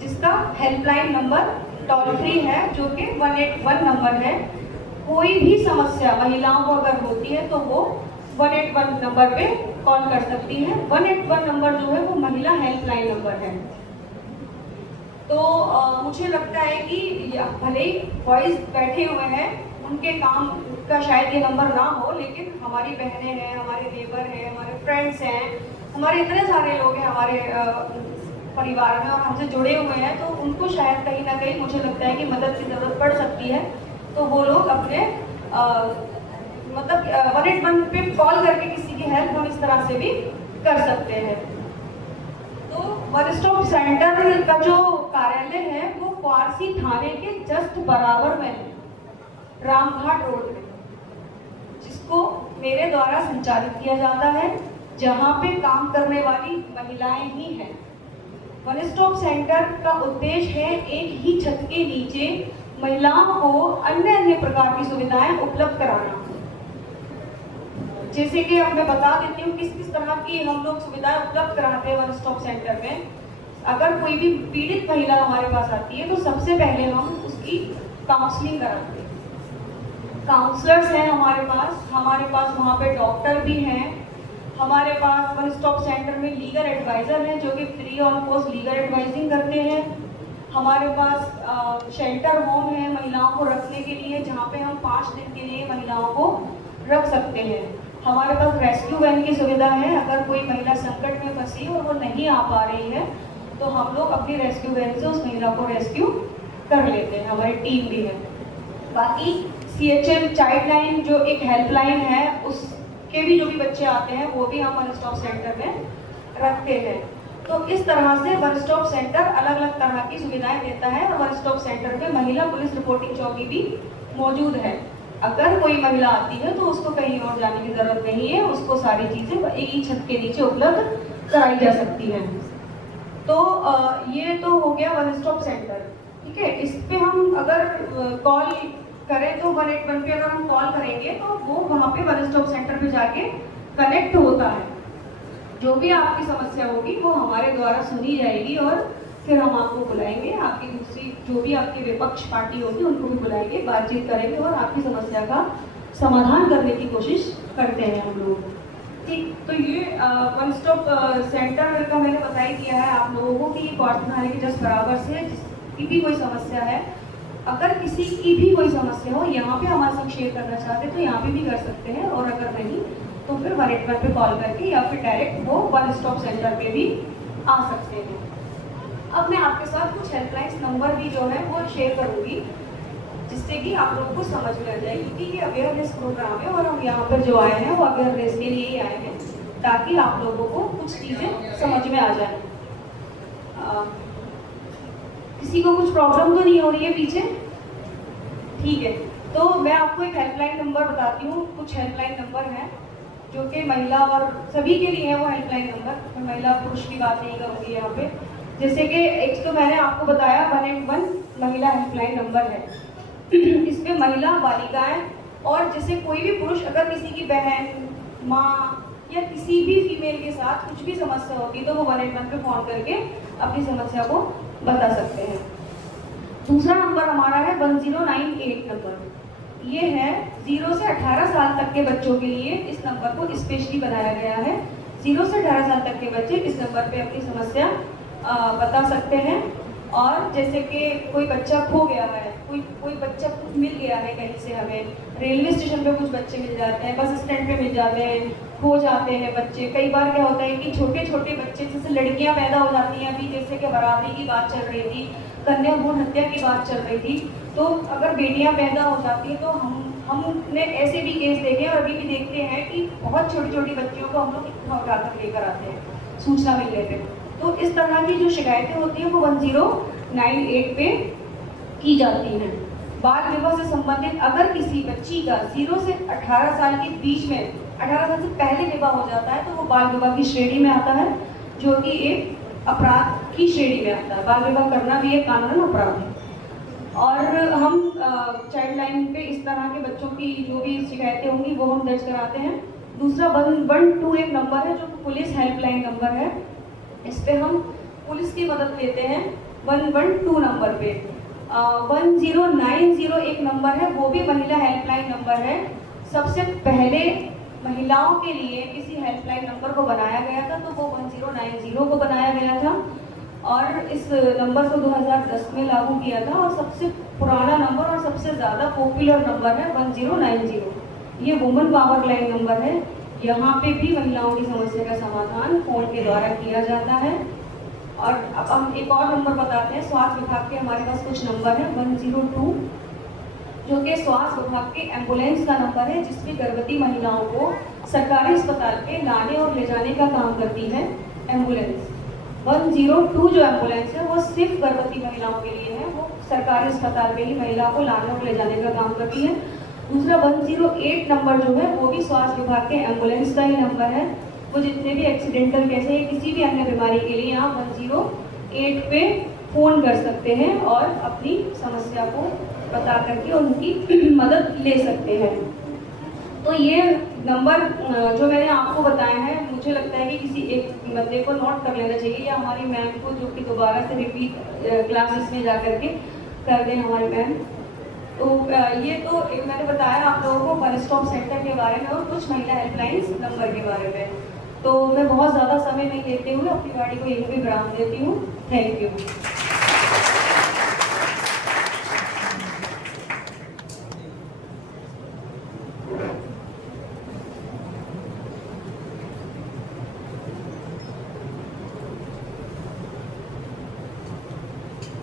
जिसका हेल्पलाइन नंबर टोल फ्री है जो कि 181 नंबर है। कोई भी समस्या महिलाओं को अगर होती है तो वो 181 नंबर पे कॉल कर सकती है। 181 नंबर जो है वो महिला हेल्पलाइन नंबर है। तो मुझे लगता है कि भले ही बॉयज बैठे हुए हैं, उनके काम का शायद ये नंबर ना हो, लेकिन हमारी बहनें हैं, हमारे नेबर हैं, हमारे फ्रेंड्स हैं, हमारे इतने सारे लोग हैं हमारे परिवार में और हमसे जुड़े हुए हैं, तो उनको शायद कहीं ना कहीं मुझे लगता है कि मदद की ज़रूरत पड़ सकती है। तो वो लोग अपने मतलब 181 पे कॉल करके किसी की हेल्प हम इस तरह से भी कर सकते हैं। तो वन स्टॉप सेंटर का जो कार्यालय है वो क्वारसी थाने के जस्ट बराबर में है, रामघाट रोड में, जिसको मेरे द्वारा संचालित किया जाता है, जहाँ पे काम करने वाली महिलाएं ही हैं। वन स्टॉप सेंटर का उद्देश्य है एक ही छत के नीचे महिलाओं को अन्य अन्य प्रकार की सुविधाएं उपलब्ध कराना। जैसे कि अब मैं बता देती हूँ किस किस तरह की हम लोग सुविधाएं उपलब्ध कराते हैं वन स्टॉप सेंटर में। अगर कोई भी पीड़ित महिला हमारे पास आती है तो सबसे पहले हम उसकी काउंसलिंग कराते हैं। काउंसलर्स हैं हमारे पास वहाँ पे डॉक्टर भी हैं, हमारे पास वन स्टॉप सेंटर में लीगल एडवाइज़र हैं जो कि free of cost legal advising करते हैं। हमारे पास शेल्टर होम है महिलाओं को रखने के लिए, जहाँ पे हम 5 दिन के लिए महिलाओं को रख सकते हैं। हमारे पास रेस्क्यू वैन की सुविधा है। अगर कोई महिला संकट में फंसी और वो नहीं आ पा रही है तो हम लोग अपनी रेस्क्यू वैन से उस महिला को रेस्क्यू कर लेते हैं, हमारी टीम भी है। बाकी CHL चाइल्ड लाइन जो एक हेल्पलाइन है, उसके भी जो भी बच्चे आते हैं वो भी हम वन स्टॉप सेंटर में रखते हैं। तो इस तरह से वन स्टॉप सेंटर अलग अलग तरह की सुविधाएं देता है। और वन स्टॉप सेंटर में महिला पुलिस रिपोर्टिंग चौकी भी मौजूद है। अगर कोई महिला आती है तो उसको कहीं और जाने की जरूरत नहीं है, उसको सारी चीज़ें एक ही छत के नीचे उपलब्ध कराई जा सकती हैं। तो ये तो हो गया वन स्टॉप सेंटर, ठीक है। इस पे हम अगर कॉल करें तो 181 पे अगर हम कॉल करेंगे तो वो वहाँ पे वन स्टॉप सेंटर पे जाके कनेक्ट होता है। जो भी आपकी समस्या होगी वो हमारे द्वारा सुनी जाएगी और फिर हम आपको बुलाएंगे, आपकी दूसरी जो भी आपकी विपक्ष पार्टी होगी उनको भी बुलाएंगे, बातचीत करेंगे और आपकी समस्या का समाधान करने की कोशिश करते हैं हम लोग। ठीक, तो ये वन स्टॉप सेंटर का मैंने बता ही दिया है आप लोगों को कि ये क्वारसी थाने के जस्ट बराबर से जिसकी भी कोई समस्या है, अगर किसी की भी कोई समस्या हो यहाँ पे हमारे साथ शेयर करना चाहते हैं तो यहाँ पे भी कर सकते हैं, और अगर नहीं तो फिर 181 पे कॉल करके या फिर डायरेक्ट वो वन स्टॉप सेंटर पे भी आ सकते हैं। अब मैं आपके साथ कुछ हेल्पलाइन नंबर भी जो है वो शेयर करूँगी, जिससे कि आप लोगों को समझ में आ जाए, क्योंकि ये अवेयरनेस प्रोग्राम है और हम यहाँ पर जो आए हैं वो अवेयरनेस के लिए ही आए हैं, ताकि आप लोगों को कुछ चीज़ें समझ में आ जाए। किसी को कुछ प्रॉब्लम तो नहीं हो रही है पीछे? ठीक है, तो मैं आपको एक हेल्पलाइन नंबर बताती हूँ। कुछ हेल्पलाइन नंबर हैं जो कि महिला और सभी के लिए है वो हेल्पलाइन नंबर, महिला पुरुष की बात नहीं करूँगी यहाँ पे। जैसे कि एक तो मैंने आपको बताया 181 महिला हेल्पलाइन नंबर है। इस पे महिला, बालिकाएं और जैसे कोई भी पुरुष अगर किसी की बहन, माँ या किसी भी फीमेल के साथ कुछ भी समस्या होती तो वो 181 पे फ़ोन करके अपनी समस्या को बता सकते हैं। दूसरा नंबर हमारा है 1098 नंबर। ये है 0 से 18 साल तक के बच्चों के लिए इस नंबर को स्पेशली बनाया गया है। 0 से 18 साल तक के बच्चे इस नंबर पे अपनी समस्या बता सकते हैं। और जैसे कि कोई बच्चा खो गया है, कोई बच्चा कुछ मिल गया है कहीं से, हमें रेलवे स्टेशन पे कुछ बच्चे मिल जाते हैं, बस स्टैंड पे मिल जाते हैं, खो जाते हैं बच्चे। कई बार क्या होता है कि छोटे छोटे बच्चे, जैसे लड़कियां पैदा हो जाती हैं, अभी जैसे कि बराबरी की बात चल रही थी, कन्या भ्रूण हत्या की बात चल रही थी, तो अगर बेटियां पैदा हो जाती हैं तो हमने ऐसे भी केस देखे और अभी भी देखते हैं कि बहुत छोटी छोटी बच्चियों को हम लोग उठाकर लेकर आते हैं सूचना मिलने पे। तो इस तरह की जो शिकायतें होती हैं वो 1098 पे की जाती हैं। बाल विवाह से संबंधित अगर किसी बच्ची का 0 से 18 साल के बीच में, 18 साल से पहले विवाह हो जाता है तो वो बाल विवाह की श्रेणी में आता है, जो कि एक अपराध की श्रेणी में आता है। बाल विवाह करना भी एक कानूनन अपराध है। और हम चाइल्ड लाइन पे इस तरह के बच्चों की जो भी शिकायतें होंगी वो हम दर्ज कराते हैं। दूसरा 121 नंबर है, जो पुलिस हेल्पलाइन नंबर है। इस पे हम पुलिस की मदद लेते हैं 112 नंबर पे। 1090 एक नंबर है, वो भी महिला हेल्पलाइन नंबर है। सबसे पहले महिलाओं के लिए किसी हेल्पलाइन नंबर को बनाया गया था तो वो 1090 को बनाया गया था और इस नंबर को 2010 में लागू किया था। और सबसे पुराना नंबर और सबसे ज़्यादा पॉपुलर नंबर है 1090। ये वुमेन पावर लाइन नंबर है। यहाँ पे भी महिलाओं की समस्या का समाधान फोन के द्वारा किया जाता है। और अब हम एक और नंबर बताते हैं। स्वास्थ्य विभाग के हमारे पास कुछ नंबर है 102, जो कि स्वास्थ्य विभाग के एम्बुलेंस का नंबर है, जिसमें गर्भवती महिलाओं को सरकारी अस्पताल पे लाने और ले जाने का काम करती है एम्बुलेंस। 102 जो एम्बुलेंस है वो सिर्फ गर्भवती महिलाओं के लिए है, वो सरकारी अस्पताल पे ही महिला को लाने और ले जाने का काम करती है। दूसरा 108 नंबर जो है वो भी स्वास्थ्य विभाग के एम्बुलेंस का ही नंबर है। वो जितने भी एक्सीडेंटल केस है, किसी भी अन्य बीमारी के लिए आप 108 पे फ़ोन कर सकते हैं और अपनी समस्या को बता करके उनकी मदद ले सकते हैं। तो ये नंबर जो मैंने आपको बताया है, मुझे लगता है कि किसी एक बंदे को नोट कर लेना चाहिए या हमारी मैम को, जो कि दोबारा से रिपीट क्लासेस में जा करके कर दें हमारी मैम। तो ये तो एक मैंने बताया आप लोगों को वन स्टॉप सेंटर के बारे में और कुछ महिला हेल्पलाइंस नंबर के बारे में। तो मैं बहुत ज़्यादा समय नहीं लेते हुए अपनी गाड़ी को यहीं पे विराम देती हूँ। Thank you.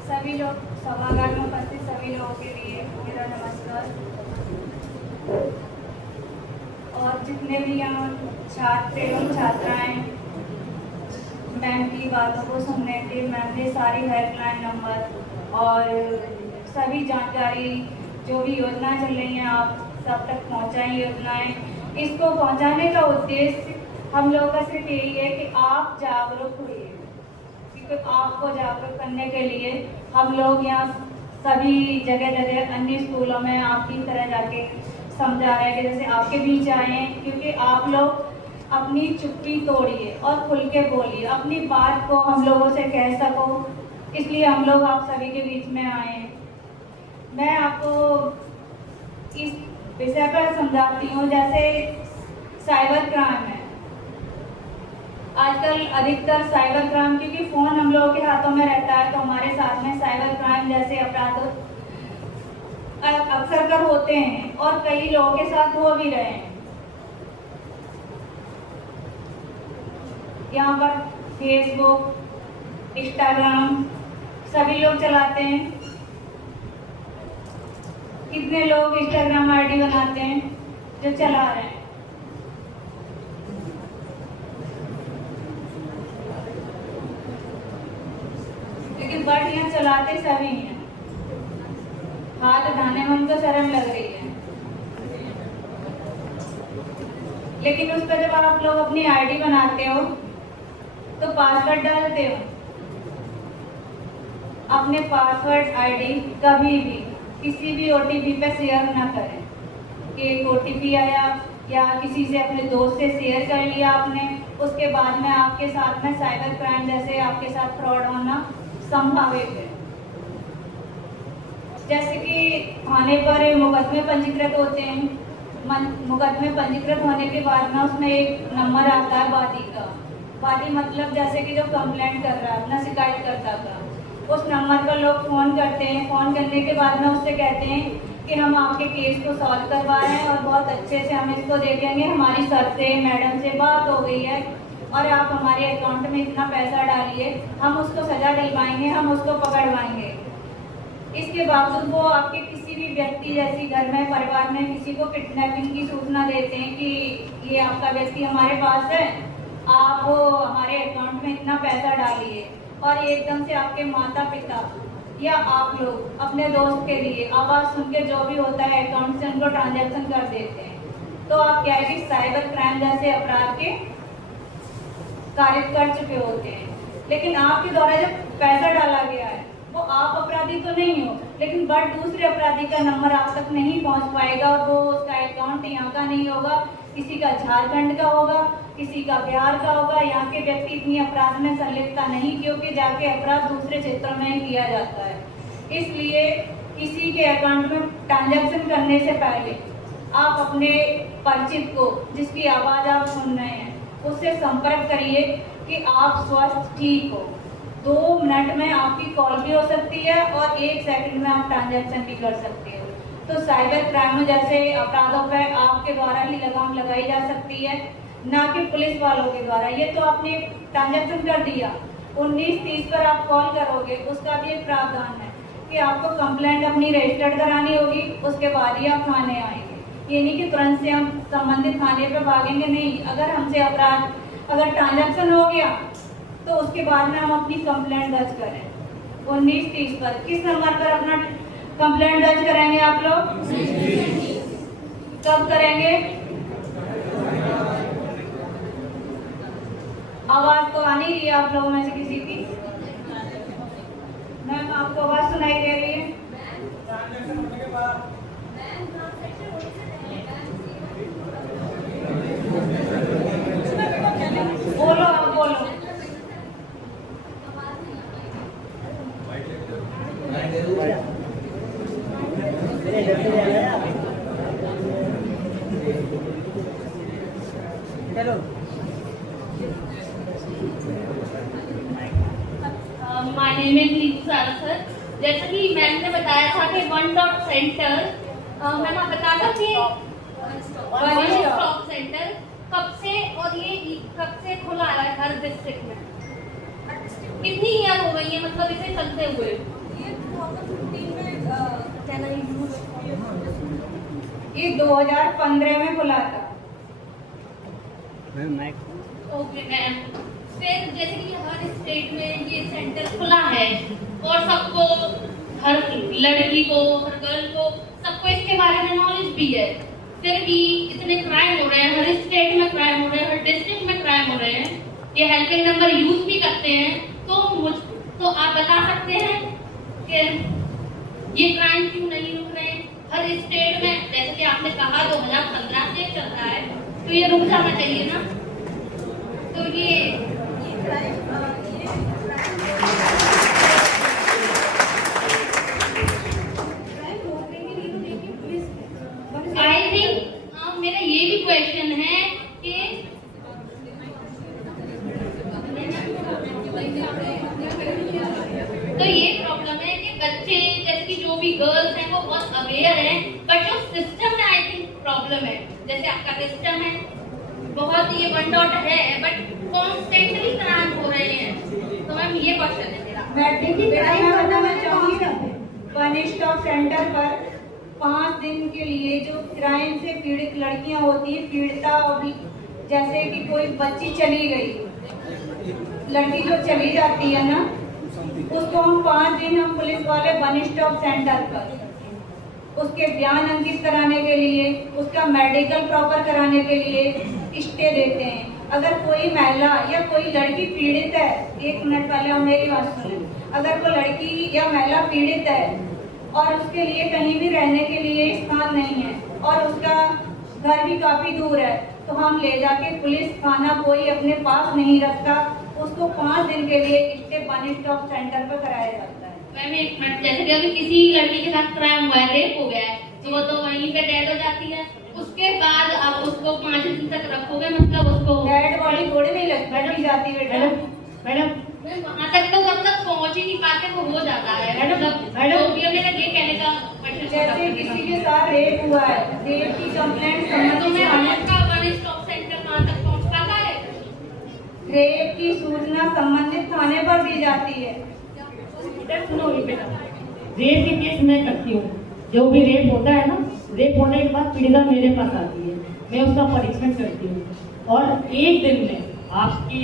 सभी लोग, सभागार में उपस्थित सभी लोगों के लिए मेरा नमस्कार। और जितने भी यहाँ छात्र एवं छात्राएं मैम की बातों को सुनने के, मैम ने सारी हेल्पलाइन नंबर और सभी जानकारी जो भी योजनाएं चल रही हैं आप सब तक पहुँचाएं योजनाएं। इसको पहुँचाने का उद्देश्य हम लोगों का सिर्फ यही है कि आप जागरूक होइए, क्योंकि आपको जागरूक करने के लिए हम लोग यहाँ सभी जगह जगह अन्य स्कूलों में आपकी तरह जाके समझा रहे हैं कि जैसे आपके बीच आए, क्योंकि आप लोग अपनी चुप्पी तोड़िए और खुल के बोलिए, अपनी बात को हम लोगों से कह सको, इसलिए हम लोग आप सभी के बीच में आए। मैं आपको इस विषय पर समझाती हूँ। जैसे साइबर क्राइम है आजकल, अधिकतर साइबर क्राइम, क्योंकि फ़ोन हम लोगों के हाथों में रहता है तो हमारे साथ में साइबर क्राइम जैसे अपराध अक्सर कर होते हैं और कई लोगों के साथ हो भी रहे हैं। यहाँ पर फेसबुक, इंस्टाग्राम सभी लोग चलाते हैं। कितने लोग इंस्टाग्राम आईडी बनाते हैं जो चला रहे हैं। लेकिन बट यहाँ चलाते सभी हैं। हाथ उठाने में उनको शर्म लग रही है, लेकिन उस पर जब आप लोग अपनी आईडी बनाते हो तो पासवर्ड डालते हो। अपने पासवर्ड आईडी कभी भी किसी भी ओटीपी पे शेयर ना करें कि एक ओटीपी आया या किसी से अपने दोस्त से शेयर कर लिया आपने, उसके बाद में आपके साथ में साइबर क्राइम जैसे आपके साथ फ्रॉड होना संभावित है। जैसे कि थाने पर मुकदमे पंजीकृत होते हैं, मुकदमे पंजीकृत होने के बाद में उसमें एक नंबर आता है वादी का। वादी मतलब जैसे कि जो कंप्लेंट कर रहा है, अपना शिकायत करता था, उस नंबर पर लोग फ़ोन करते हैं। फ़ोन करने के बाद में उससे कहते हैं कि हम आपके केस को सॉल्व करवा रहे हैं और बहुत अच्छे से हम इसको देखेंगे, हमारी सर से मैडम से बात हो गई है और आप हमारे अकाउंट में इतना पैसा डालिए, हम उसको सज़ा दिलवाएंगे, हम उसको पकड़वाएंगे। इसके बावजूद वो आपके किसी भी व्यक्ति जैसी घर में परिवार में किसी को किडनैपिंग की सूचना देते हैं कि ये आपका व्यक्ति हमारे पास है, आप हमारे अकाउंट में इतना पैसा डालिए, और एकदम से आपके माता पिता या आप लोग अपने दोस्त के लिए आवाज़ सुन के जो भी होता है अकाउंट से उनको ट्रांजैक्शन कर देते हैं। तो आप क्या है कि साइबर क्राइम जैसे अपराध के कारित कर चुके होते हैं। लेकिन आपके द्वारा जब पैसा डाला गया है वो आप अपराधी तो नहीं हो, लेकिन बट दूसरे अपराधी का नंबर आप तक नहीं पहुंच पाएगा और वो उसका अकाउंट यहाँ का नहीं होगा, किसी का झारखंड का होगा, किसी का बिहार का होगा। यहाँ के व्यक्ति इतनी अपराध में संलिप्तता नहीं, क्योंकि जाके अपराध दूसरे क्षेत्रों में ही किया जाता है। इसलिए किसी के अकाउंट में ट्रांजैक्शन करने से पहले आप अपने परिचित को, जिसकी आवाज़ आप सुन रहे हैं, उससे संपर्क करिए कि आप स्वस्थ ठीक हो। 2 मिनट में आपकी कॉल भी हो सकती है और 1 सेकंड में आप ट्रांजैक्शन भी कर सकते हो। तो साइबर क्राइम जैसे अपराधों पर आपके द्वारा ही लगाम लगाई जा सकती है, ना कि पुलिस वालों के द्वारा। ये तो आपने ट्रांजैक्शन कर दिया, 1930 पर आप कॉल करोगे, उसका भी एक प्रावधान है कि आपको कंप्लेंट अपनी रजिस्टर्ड करानी होगी, उसके बाद ही आप थाने आएंगे। ये नहीं कि तुरंत से हम संबंधित थाने पर भागेंगे, नहीं। अगर हमसे अपराध, अगर ट्रांजैक्शन हो गया तो उसके बाद में हम अपनी कंप्लेंट दर्ज करें 1930 पर। किस नंबर पर अपना कंप्लेंट दर्ज करेंगे आप लोग? कब करेंगे? आवाज तो आ नहीं रही है आप लोगों में से किसी की? मैम आपको आवाज सुनाई दे रही है? बोलो, आप बोलो। My name is Neetu sir. जैसा कि मैम ने बताया था कि वन स्टॉप सेंटर, मैम आप बता दो कि वन स्टॉप सेंटर कब से और ये कब से खुला है हर डिस्ट्रिक्ट में? कितनी ईयर हो गई है मतलब इसे चलते हुए? ये 2015 में खुला था। Okay ma'am. फिर जैसे कि हर स्टेट में ये सेंटर खुला है और सबको, हर लड़की को, हर गर्ल को, सबको इसके बारे में नॉलेज भी है, फिर भी इतने क्राइम हो रहे हैं, हर स्टेट में क्राइम हो रहे हैं, हर डिस्ट्रिक्ट में क्राइम हो रहे हैं, ये हेल्पलाइन नंबर यूज भी करते हैं। तो आप बता सकते हैं कि ये क्राइम क्यों नहीं रुक रहे हैं हर स्टेट में? जैसे कि आपने कहा 2015 से चल रहा है, तो ये रुक जाना चाहिए ना? तो ये आई थिंक मेरा ये भी क्वेश्चन है कि तो ये प्रॉब्लम है कि बच्चे, जैसे कि जो भी गर्ल्स हैं वो बहुत अवेयर हैं, बट जो सिस्टम में आई थिंक प्रॉब्लम है। जैसे आपका सिस्टम है बहुत, ये वन डॉट है, बट कॉन्स्टेंटली क्राइम हो रहे हैं। तो मैम ये क्वेश्चन है मेरा। मैं बताना चाहूँगी, वन स्टॉप सेंटर पर 5 दिन के लिए जो क्राइम से पीड़ित लड़कियां होती हैं, पीड़िता, जैसे कि कोई बच्ची चली गई, लड़की जो चली जाती है ना, उसको हम 5 दिन हम पुलिस वाले वन स्टॉप सेंटर पर उसके बयान अंकित कराने के लिए, उसका मेडिकल प्रॉपर कराने के लिए स्टे देते हैं। अगर कोई महिला या कोई लड़की पीड़ित है, 1 मिनट पहले हम मेरी बात सुने, अगर कोई लड़की या महिला पीड़ित है और उसके लिए कहीं भी रहने के लिए स्थान नहीं है और घर भी काफ़ी दूर है, तो हम ले जाके पुलिस थाना कोई अपने पास नहीं रखता, उसको 5 दिन के लिए स्टे वन स्टॉप सेंटर पर कराया जाता है। मैम एक मिनट, जैसे कि अभी किसी लड़की के साथ क्राइम हुआ है, रेप हो गया है, तो वो तो वहीं पे डेड हो जाती है, उसके बाद आप उसको 5 दिन तक रखोगे, मतलब उसको डेड बॉडी थोड़ी नहीं रखी जाती बेटा। मैडम वहाँ तक तो कब तक पहुँच ही नहीं पाते, वो हो जाता है। मैडम, तो भी मेरा ये कहने का मतलब जैसे किसी के साथ रेप हुआ है, रेप की कंप्लेंट तो संबंधित मैं थाने, का वन स्टॉप सेंटर कहाँ तक पहुँच पाता है? रेप की सूचना संबंधित थाने पर दी जाती है। बेटा सुनो बेटा, रेप के केस मैं करती हूँ। जो भी रेप होता है ना, रेप होने के बाद पीड़िता मेरे पास आती है, मैं उसका परीक्षण करती हूँ और एक दिन में आपकी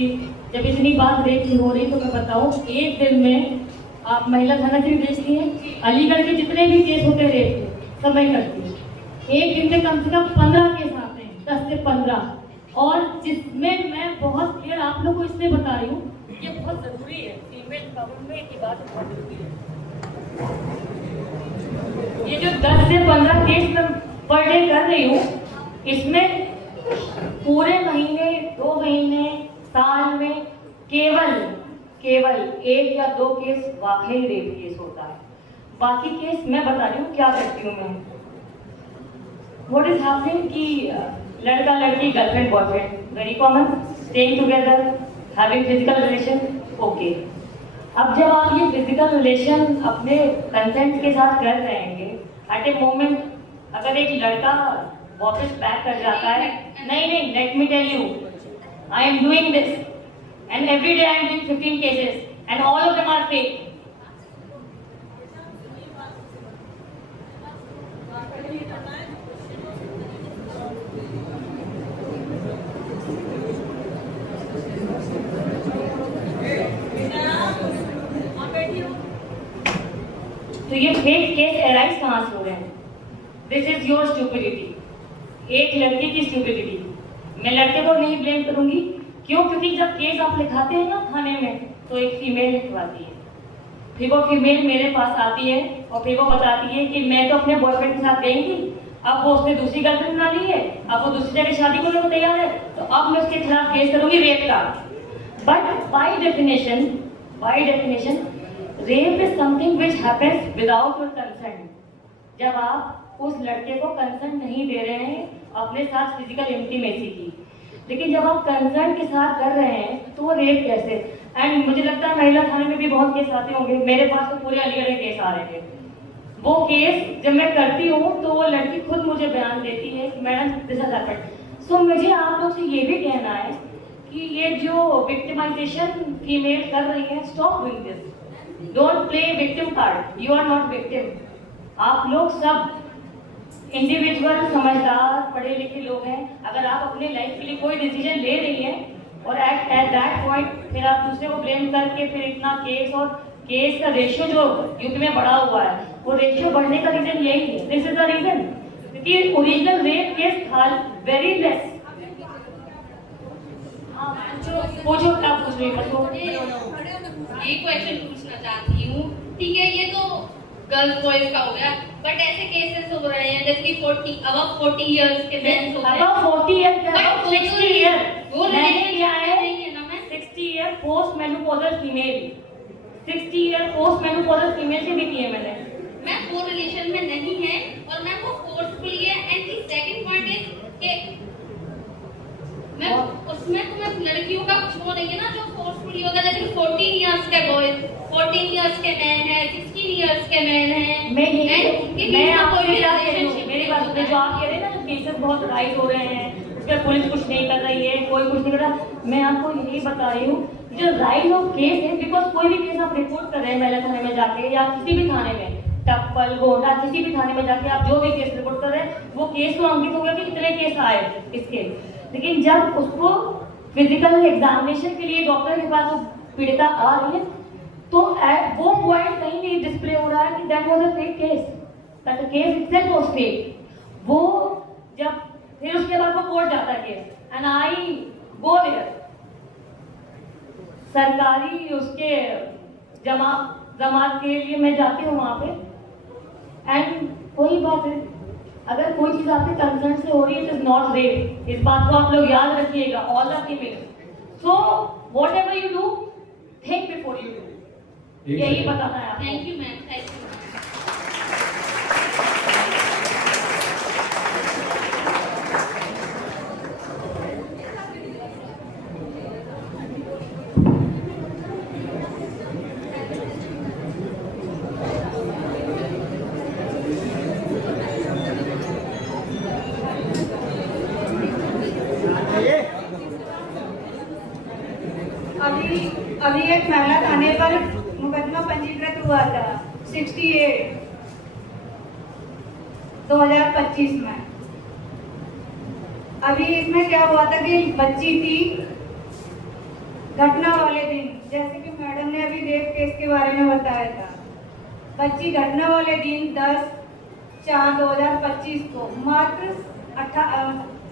जब इतनी बात रेप की हो रही तो मैं बताऊँ, एक दिन में आप महिला थाना से भी भेजती हैं, अलीगढ़ के जितने भी केस होते हैं रेप के सब मैं करती हूँ। एक दिन में कम से कम 15 केस आते हैं, 10 से 15, और जिसमें मैं बहुत क्लियर आप लोग को इसलिए बता रही हूँ, ये बहुत जरूरी है, फीमेल प्रॉब्लम में की बात बहुत जरूरी है। ये जो 10 से 15 केस मैं पर डे कर रही हूँ, इसमें पूरे महीने 2 महीने साल में केवल 1 या 2 केस वाकई रेप केस होता है। बाकी केस मैं बता रही हूँ क्या करती हूँ मैं। व्हाट इज हैपनिंग कि लड़का लड़की girlfriend boyfriend very common, staying together, having physical relation, okay. अब जब आप ये फिजिकल रिलेशन अपने कंसेंट के साथ कर रहे हैं, एट ए मोमेंट अगर एक लड़का वापस बैक कर जाता है, नहीं, let me tell you, I am doing this and every day I am doing 15 cases and all of them are fake. तो ये फेक केस एराइज कहाँ से हो रहे हैं? दिस इज योर स्टूपिडिटी, एक लड़के की स्टूपिडिटी। मैं लड़के को नहीं ब्लेम करूंगी, क्यों? क्योंकि जब केस आप लिखाते हैं ना थाने में, तो एक फीमेल लिखवाती है, फिर वो फीमेल मेरे पास आती है और फिर वो बताती है कि मैं तो अपने बॉयफ्रेंड के साथ गई थी, अब वो उसने दूसरी गर्लफ्रेंड बना ली है, अब वो दूसरी जगह शादी करने को तैयार है, तो अब मैं उसके खिलाफ केस करूंगी रेप का। But by definition rape is something which happens without your consent. जब आप उस लड़के को कंसेंट नहीं दे रहे हैं अपने साथ फिजिकल इंटीमेसी की, लेकिन जब आप कंसेंट के साथ कर रहे हैं तो वो रेप कैसे? एंड मुझे लगता है महिला थाने में भी बहुत केस आते होंगे, मेरे पास तो पूरे अलीगढ़ के केस आ रहे थे। वो केस जब मैं करती हूँ तो वो लड़की खुद मुझे बयान देती है कि मैडम दिस हैज हैपेंड। सो मुझे आप लोग से ये भी कहना है कि ये जो विक्टिमाइजेशन फीमेल कर रही है, stop doing this, don't play victim card, you are not victim. आप लोग सब इंडिविजुअल समझदार पढ़े लिखे लोग हैं। अगर आप अपने लाइफ के लिए कोई डिसीजन ले रही हैं और एट दैट पॉइंट फिर आप दूसरे को ब्लेम करके फिर इतना केस, और केस का रेशियो जो यूपी में बढ़ा हुआ है, वो रेशियो बढ़ने का रीजन यही है, दिस इज द रीजन, क्योंकि ओरिजिनल रेप केस था वेरी लेस। पूछो क्या पूछ रही हो? ये क्वेश्चन पूछना चाहती हूँ, ठीक है, ये तो गर्ल्स बॉयज का हो गया, बट ऐसे केसेस हो रहे हैं जैसे कि 40 इयर्स के मेंस हो गए, above 40 ईयर, above 60 ईयर, वो मैंने क्या है नहीं है ना ma'am, 60 year post menopausal female, 60 year post menopausal female से भी की है मैंने। मैम वो रिलेशन में नहीं है और मैम वो फोर्सफुली है। And the second point is कि मैम उसमें तुम्हें लड़कियों का कुछ वो नहीं है ना जो फोर्सफुली होगा, जैसे 14 इयर्स के बॉयज, 14 इयर्स के मैन है, 16 इयर्स के मैन है। मैं आपको क्या कह रही हूँ, मेरी बात सुनिए, जो आप कह रहे हैं ना जो केसेस बहुत राइज हो रहे हैं, उस पर पुलिस कुछ नहीं कर रही है, कोई कुछ नहीं कर रहा, मैं आपको यही बता रही हूँ जो राइज ऑफ केस है, बिकॉज कोई भी केस आप रिपोर्ट कर रहे हैं महिला थाने में जाके या किसी भी थाने में, टप्पल गोंडा किसी भी थाने में जाके आप जो भी केस रिपोर्ट कर रहे हैं, वो केस तो अंकित हो गया कि इतने केस आए इसके, लेकिन जब उसको फिजिकल एग्जामिनेशन के लिए डॉक्टर के पास वो पीड़िता आ रही है, तो एट वो पॉइंट कहीं नहीं डिस्प्ले हो रहा है कि that was a fake case, that case itself was fake. वो जब फिर उसके बाद वो कोर्ट जाता है case, and I go there, सरकारी उसके जमात के लिए मैं जाती हूँ वहाँ पे, एंड वही बात है, अगर कोई चीज आपके कंसर्न से हो रही है, इट इज नॉट रेप। इस बात को आप लोग याद रखिएगा, all the females. So what ever you do, think before you do. यही बताना है आपको। Thank you ma'am, thank you. अभी एक महिला थाने पर मुकदमा पंजीकृत हुआ था 68 2025 में। अभी इसमें क्या हुआ था कि बच्ची थी, घटना वाले दिन, जैसे कि मैडम ने अभी रेप केस के बारे में बताया था, बच्ची घटना वाले दिन 10/4/2025 को मात्र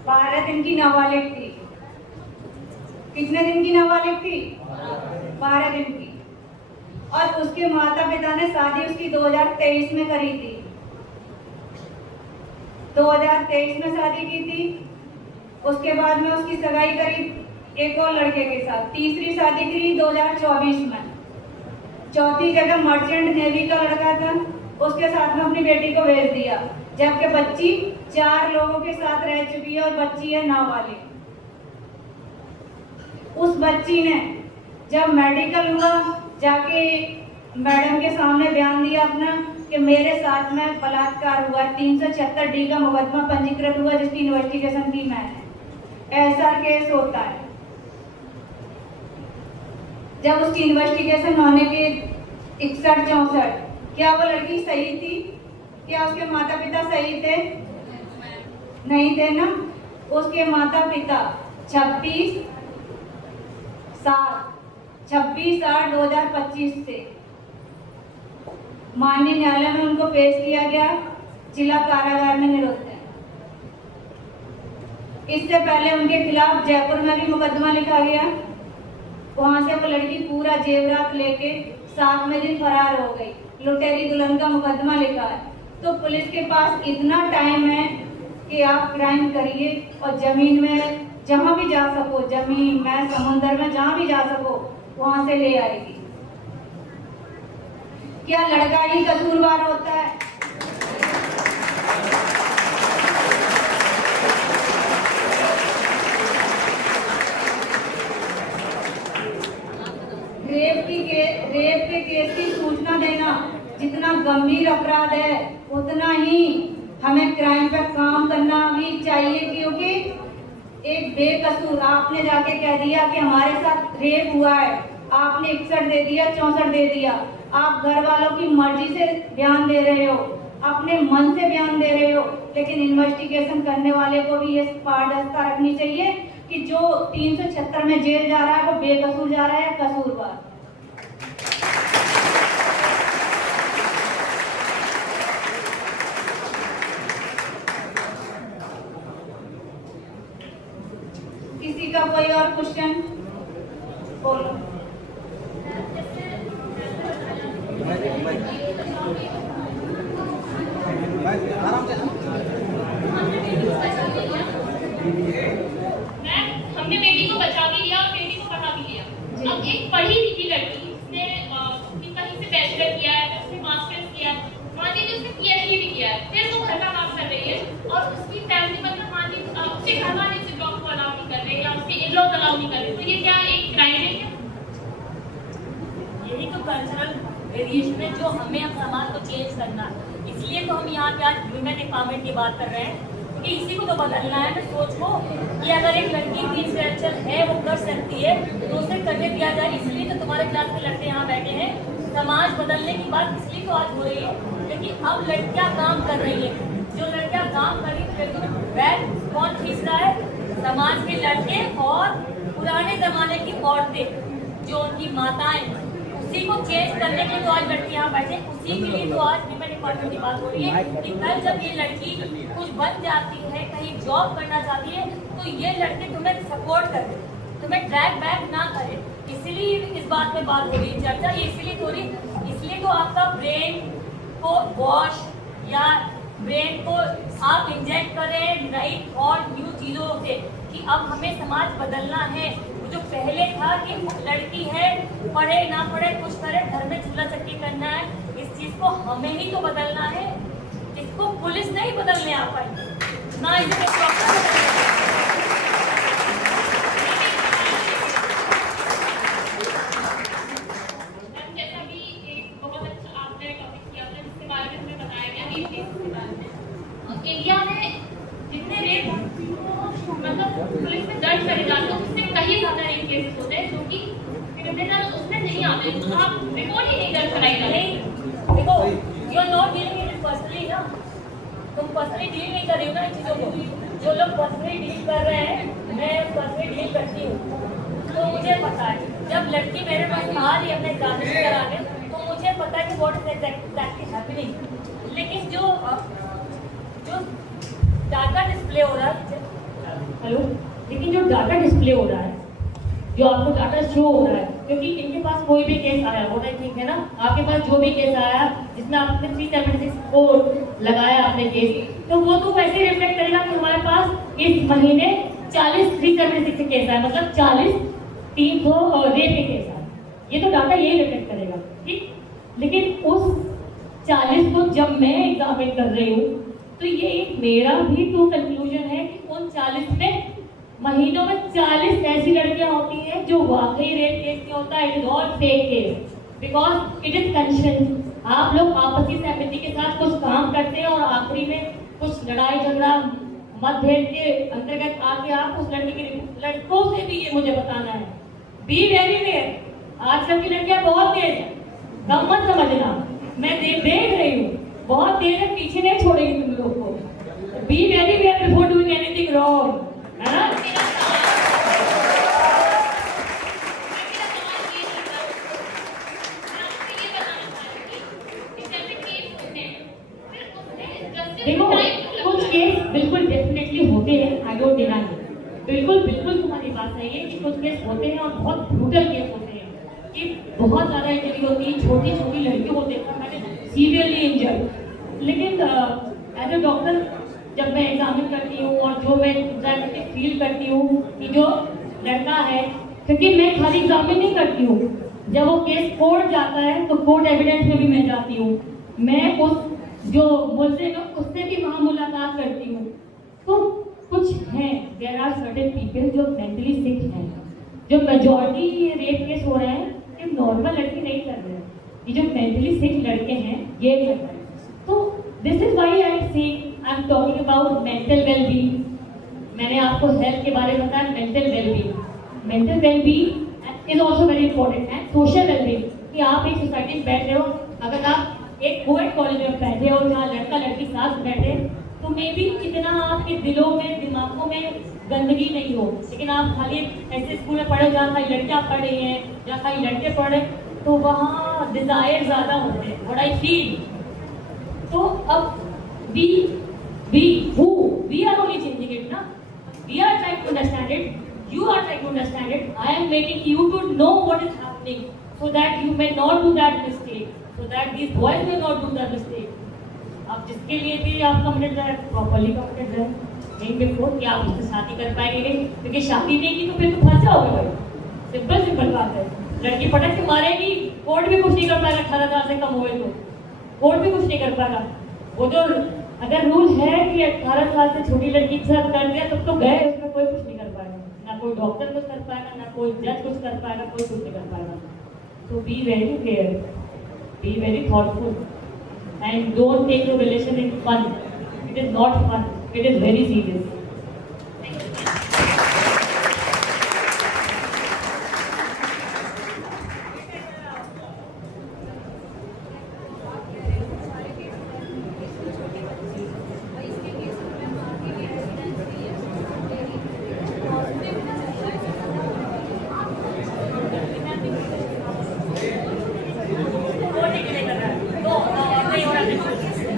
12 दिन की नाबालिग थी। कितने दिन की नाबालिग थी? 12 दिन की। और उसके माता पिता ने शादी उसकी 2023 में करी थी। 2023 में शादी की थी। उसके बाद में उसकी सगाई करी एक और लड़के के साथ। तीसरी शादी करी 2024 में। चौथी जगह मर्चेंट नेवी का लड़का था, उसके साथ में अपनी बेटी को भेज दिया, जबकि बच्ची 4 लोगों के साथ रह चुकी है और बच्ची है नाबालिग। उस बच्ची ने जब मेडिकल हुआ, जाके मैडम के सामने बयान दिया अपना कि मेरे साथ में बलात्कार हुआ। 376D का मुकदमा पंजीकृत हुआ, जिसकी इन्वेस्टिगेशन की मैंने। ऐसा केस होता है। जब उसकी इन्वेस्टिगेशन होने के 61-64, क्या वो लड़की सही थी? क्या उसके माता पिता सही थे? नहीं थे ना। उसके माता पिता 26/8/2025 से माननीय न्यायालय में उनको पेश किया गया, जिला कारागार में निरुद्ध है। इससे पहले उनके खिलाफ जयपुर में भी मुकदमा लिखा गया। वहां से वो लड़की पूरा जेवरात लेके 7वें दिन फरार हो गई। लुटेरी दुल्हन का मुकदमा लिखा है। तो पुलिस के पास इतना टाइम है कि आप क्राइम करिए और जमीन में जहां भी जा सको, जमीन में, समुद्र में, जहां भी जा सको, वहां से ले आएगी। क्या लड़का ही कसूरवार होता है? रेप के केस की सूचना देना जितना गंभीर अपराध है, उतना ही हमें क्राइम पे काम करना भी चाहिए। क्योंकि एक बेकसूर आपने जाके कह दिया कि हमारे साथ रेप हुआ है, आपने 61 दे दिया, 64 दे दिया, आप घर वालों की मर्जी से बयान दे रहे हो, अपने मन से बयान दे रहे हो। लेकिन इन्वेस्टिगेशन करने वाले को भी ये पारदर्शिता रखनी चाहिए कि जो 376 में जेल जा रहा है वो बेकसूर जा रहा है या कसूरवार। किसी का कोई और क्वेश्चन? बोलो। हमने बेटी को बचा भी लिया और बेटी को पढ़ा भी लिया। अब एक पढ़ी लिखी लड़की उसने कहीं से बैचलर किया है, उसने मास्टर्स किया, मान लीजिए उसने PhD भी किया है, फिर वो घर का काम कर रही है और उसकी फैमिली मतलब मान लीजिए उसके घर वाले उसे जॉब को अलाउ नहीं कर रहे या उसके इन-लॉज अलाउ नहीं कर रहे, तो ये क्या एक क्राइम है क्या? यही तो कल्चरल वेरिएशन है जो हमें अब समाज को चेंज करना है। इसलिए तो हम यहाँ पे आज वुमेन एम्पावरमेंट की बात कर रहे हैं, क्योंकि इसी को तो बदलना है ना सोच को, कि अगर एक लड़की की इंटेलेक्चुअल है, वो कर सकती है, तो उसे करने दिया जाए। इसलिए तो तुम्हारे क्लास के लड़के यहाँ बैठे हैं। समाज बदलने की बात इसलिए तो आज हो रही है, क्योंकि अब लड़कियाँ काम कर रही है। जो लड़कियाँ काम कर रही है, बैग कौन खींच रहा है? समाज के लड़के और पुराने जमाने की औरतें, जो उनकी माताएं, उसी को चेंज करने के लिए तो आज लड़की यहाँ बैठे। उसी के लिए तो आज वुमेन एम्पावरमेंट की बात हो रही है कि कल जब ये लड़की कुछ बन जाती है, कहीं जॉब करना चाहती है, तो ये लड़के तुम्हें सपोर्ट करें, तुम्हें ड्रैग बैक ना करें। इसीलिए इस बात पे बात हो रही है, चर्चा ये इसीलिए हो रही, इसलिए तो आपका ब्रेन को वॉश या ब्रेन को आप इंजेक्ट करें नई और न्यू चीज़ों से कि अब हमें समाज बदलना है। वो जो पहले था कि लड़की है पढ़े ना पढ़े कुछ करे घर में चूल्हा चक्की करना है, इस चीज़ को हमें ही तो बदलना है। इसको पुलिस नहीं बदलने आ पाई, ना इसे डॉक्टर बदलने। जैसा भी एक बहुत अच्छा आपने टॉपिक किया था जिसके बारे में हमें बताया गया रेप केस के बारे में। इंडिया में जितने रेप मतलब पुलिस में दर्ज करे जाते हैं उससे कहीं ज्यादा रेप केसेस होते हैं जो कि क्रिमिनल उसमें नहीं आते, आप रिपोर्ट ही नहीं दर्ज कराई जाती। देखो you are not dealing it personally ना, तुम पर्सनली डील नहीं कर रही हो ना इन चीज़ों को। जो लोग पर्सनली डील कर रहे हैं मैं पर्सनली डील करती हूँ, तो मुझे पता है जब लड़की मेरे पास आ रही है अपने एग्जामिनेशन कराने तो मुझे पता है कि व्हाट इज एग्जैक्टली हैपनिंग। लेकिन जो डाटा डिस्प्ले हो रहा है, हेलो, लेकिन जो डाटा डिस्प्ले हो रहा है, जो आपको डाटा शो हो रहा है, क्योंकि इनके पास कोई भी केस आया वो नहीं ठीक है ना, आपके पास जो भी केस आया जिसमें आपने 376 को लगाया आपने केस, तो वो तो वैसे रिफ्लेक्ट करेगा कि हमारे पास इस महीने 40 376 केस आए, मतलब 40 300 रेप के केस आए। ये तो डाटा यही रिफ्लेक्ट करेगा, ठीक। लेकिन उस 40 को जब मैं एग्जामिन कर रही हूँ तो ये एक मेरा भी तो कंक्लूजन है कि उन 40 में महीनों में 40 ऐसी लड़कियां होती हैं जो वाकई रेप केस नहीं होता, it is all fake case because it is consent. आप लोग आपसी सहमति के साथ कुछ काम करते हैं और आखिरी में कुछ लड़ाई झगड़ा मतभेद के अंतर्गत आके आप उस लड़की के लड़कों से भी ये मुझे बताना है, बी वेरी वेयर। आजकल की लड़कियां बहुत तेज है, कम मत समझना, मैं देख रही हूँ बहुत तेज है, पीछे नहीं छोड़ेगी तुम लोग को। Be very aware before doing anything wrong, है ना। देखो कुछ केस बिल्कुल डेफिनेटली होते हैं, आई डोंट डिनाई, बिल्कुल बिल्कुल तुम्हारी बात सही है कि कुछ केस होते हैं और बहुत ब्रूटल केस होते हैं कि बहुत ज़्यादा इंजरी होती है, छोटी छोटी लड़कियों को देखकर मैंने सीवियरली इंजर्ड। लेकिन एज ए डॉक्टर जब मैं एग्जामिन करती हूँ और जो मैं एग्जैक्टली फील करती हूँ कि जो लड़का है, क्योंकि मैं खाली एग्जामिन नहीं करती हूँ, जब वो केस कोर्ट जाता है तो कोर्ट एविडेंस में भी मैं जाती हूँ, मैं उस जो मुलजिम है उससे भी वहाँ मुलाकात करती हूँ। तो कुछ हैं, देयर आर सर्टेन पीपल जो मेंटली सिक हैं, जो मेजॉरिटी रेप केस हो रहे हैं ये नॉर्मल लड़के नहीं कर रहे हैं, ये जो मेंटली सिक लड़के हैं ये कर रहे हैं। तो दिस इज व्हाई आई से I am talking about mental wellbeing. मैंने आपको हेल्थ के बारे में बताया, mental wellbeing is also very important and social wellbeing, कि आप एक सोसाइटी में बैठ रहे हो, अगर आप एक कोएड कॉलेज में बैठे हो जहाँ लड़का लड़की साथ बैठे तो मे बी इतना आपके दिलों में दिमागों में गंदगी नहीं हो, लेकिन आप खाली ऐसे स्कूल में पढ़े जहाँ खाली लड़कियाँ पढ़ रही हैं, जहाँ खाली लड़के पढ़ रहे तो वहाँ डिजायर ज़्यादा होते हैं, व्हाट आई फील। तो अब we are only changing it ना, we are trying to understand it, you are trying to understand it, I am making you to know what is happening so that you may not do that mistake, so that these boys may not do that mistake। अब जिसके लिए भी आप committed रहे, properly committed रहे, नहीं बिल्कुल कि आप उससे शादी कर पाएंगे नहीं, क्योंकि शादी नहीं की तो फिर तो फंस जाओगे भाई, सिंपल बात है। लड़की पटक के मारेगी, कोर्ट भी कुछ नहीं कर पाएगा, 18 साल से कम हुए तो कोर्ट भी कुछ नहीं कर पाएगा। वो जो अगर रूल है कि 18 साल से छोटी लड़की के साथ कर दिया तब तो गए, उसमें कोई कुछ नहीं कर पाएगा, ना कोई डॉक्टर कुछ कर पाएगा, ना कोई जज कुछ कर पाएगा, कोई कुछ नहीं कर पाएगा। तो be very care, be very thoughtful and don't take your relation in fun. It is not fun, it is very serious.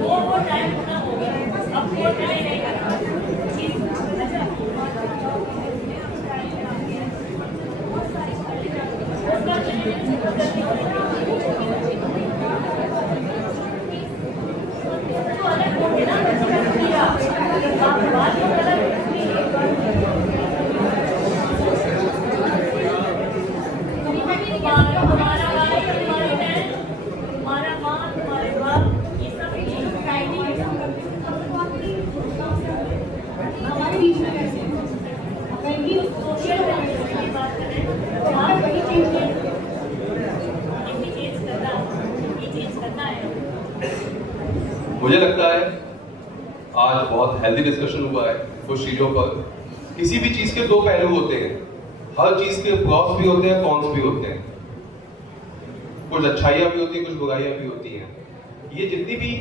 वो टाइम खत्म हो गया, अब कोर्ट नहीं कर रहा। हेल्दी डिस्कशन हुआ है कुछ चीज़ों पर। किसी भी चीज़ के दो पहलू होते हैं, हर चीज़ के प्रॉस भी होते हैं, कॉन्स भी होते हैं, कुछ अच्छाइयाँ भी होती हैं, कुछ बुराइयाँ भी होती हैं। ये जितनी भी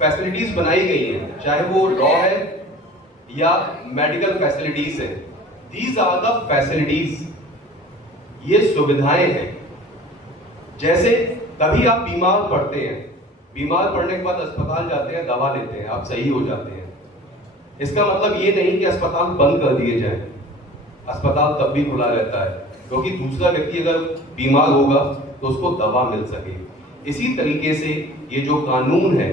फैसिलिटीज बनाई गई हैं, चाहे वो लॉ है या मेडिकल फैसिलिटीज है, दीज आर द फैसिलिटीज, ये सुविधाएं हैं। जैसे कभी आप बीमार पड़ते हैं, बीमार पड़ने के बाद अस्पताल जाते हैं, दवा लेते हैं, आप सही हो जाते हैं। इसका मतलब ये नहीं कि अस्पताल बंद कर दिए जाए, अस्पताल तब भी खुला रहता है, क्योंकि दूसरा व्यक्ति अगर बीमार होगा तो उसको दवा मिल सके। इसी तरीके से ये जो कानून है,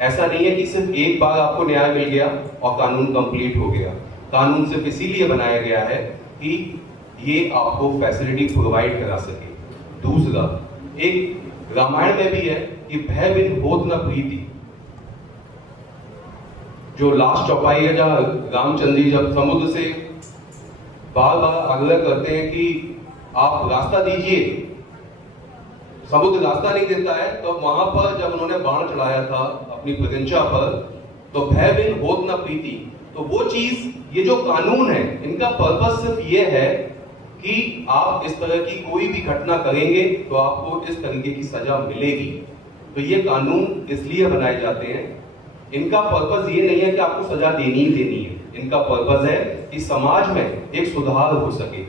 ऐसा नहीं है कि सिर्फ एक बार आपको न्याय मिल गया और कानून कंप्लीट हो गया। कानून सिर्फ इसीलिए बनाया गया है कि ये आपको फैसिलिटी प्रोवाइड करा सके। दूसरा, एक रामायण में भी है कि भय बिन होत न प्रीति। जो लास्ट चौपाई है, जहां रामचंद्र जी जब समुद्र से बार बार आग्रह करते हैं कि आप रास्ता दीजिए, समुद्र रास्ता नहीं देता है, तो वहां पर जब उन्होंने बाण चढ़ाया था अपनी प्रत्यंचा पर, तो भय बिन होत न प्रीति। तो वो चीज, ये जो कानून है, इनका पर्पस सिर्फ ये है कि आप इस तरह की कोई भी घटना करेंगे तो आपको इस तरीके की सजा मिलेगी। तो ये कानून इसलिए बनाए जाते हैं, इनका पर्पस ये नहीं है कि आपको सजा देनी ही देनी है, इनका पर्पस है कि समाज में एक सुधार हो सके।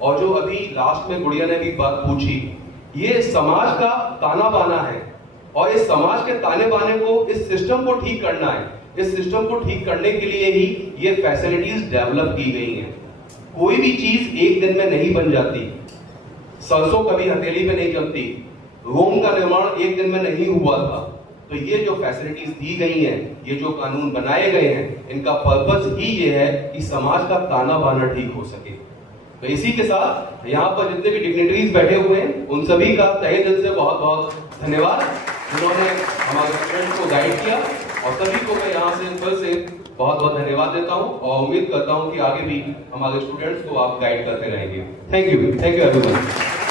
और जो अभी लास्ट में गुड़िया ने भी बात पूछी, ये समाज का ताना बाना है, और इस समाज के ताने बाने को, इस सिस्टम को ठीक करना है। इस सिस्टम को ठीक करने के लिए ही ये फैसिलिटीज डेवलप की गई हैं। कोई भी चीज एक दिन में नहीं बन जाती, सरसों कभी हथेली में नहीं जमती, रोम का निर्माण एक दिन में नहीं हुआ था। तो ये जो फैसिलिटीज दी गई हैं, ये जो कानून बनाए गए हैं, इनका पर्पस ही ये है कि समाज का ताना बाना ठीक हो सके। तो इसी के साथ यहाँ पर जितने भी डिग्निटरीज बैठे हुए हैं, उन सभी का तहे दिल से बहुत बहुत धन्यवाद, जिन्होंने हमारे स्टूडेंट को गाइड किया। और सभी को मैं यहाँ से फिर से बहुत बहुत धन्यवाद देता हूँ, और उम्मीद करता हूँ कि आगे भी हमारे स्टूडेंट्स को आप गाइड करते रहेंगे। Thank you everyone.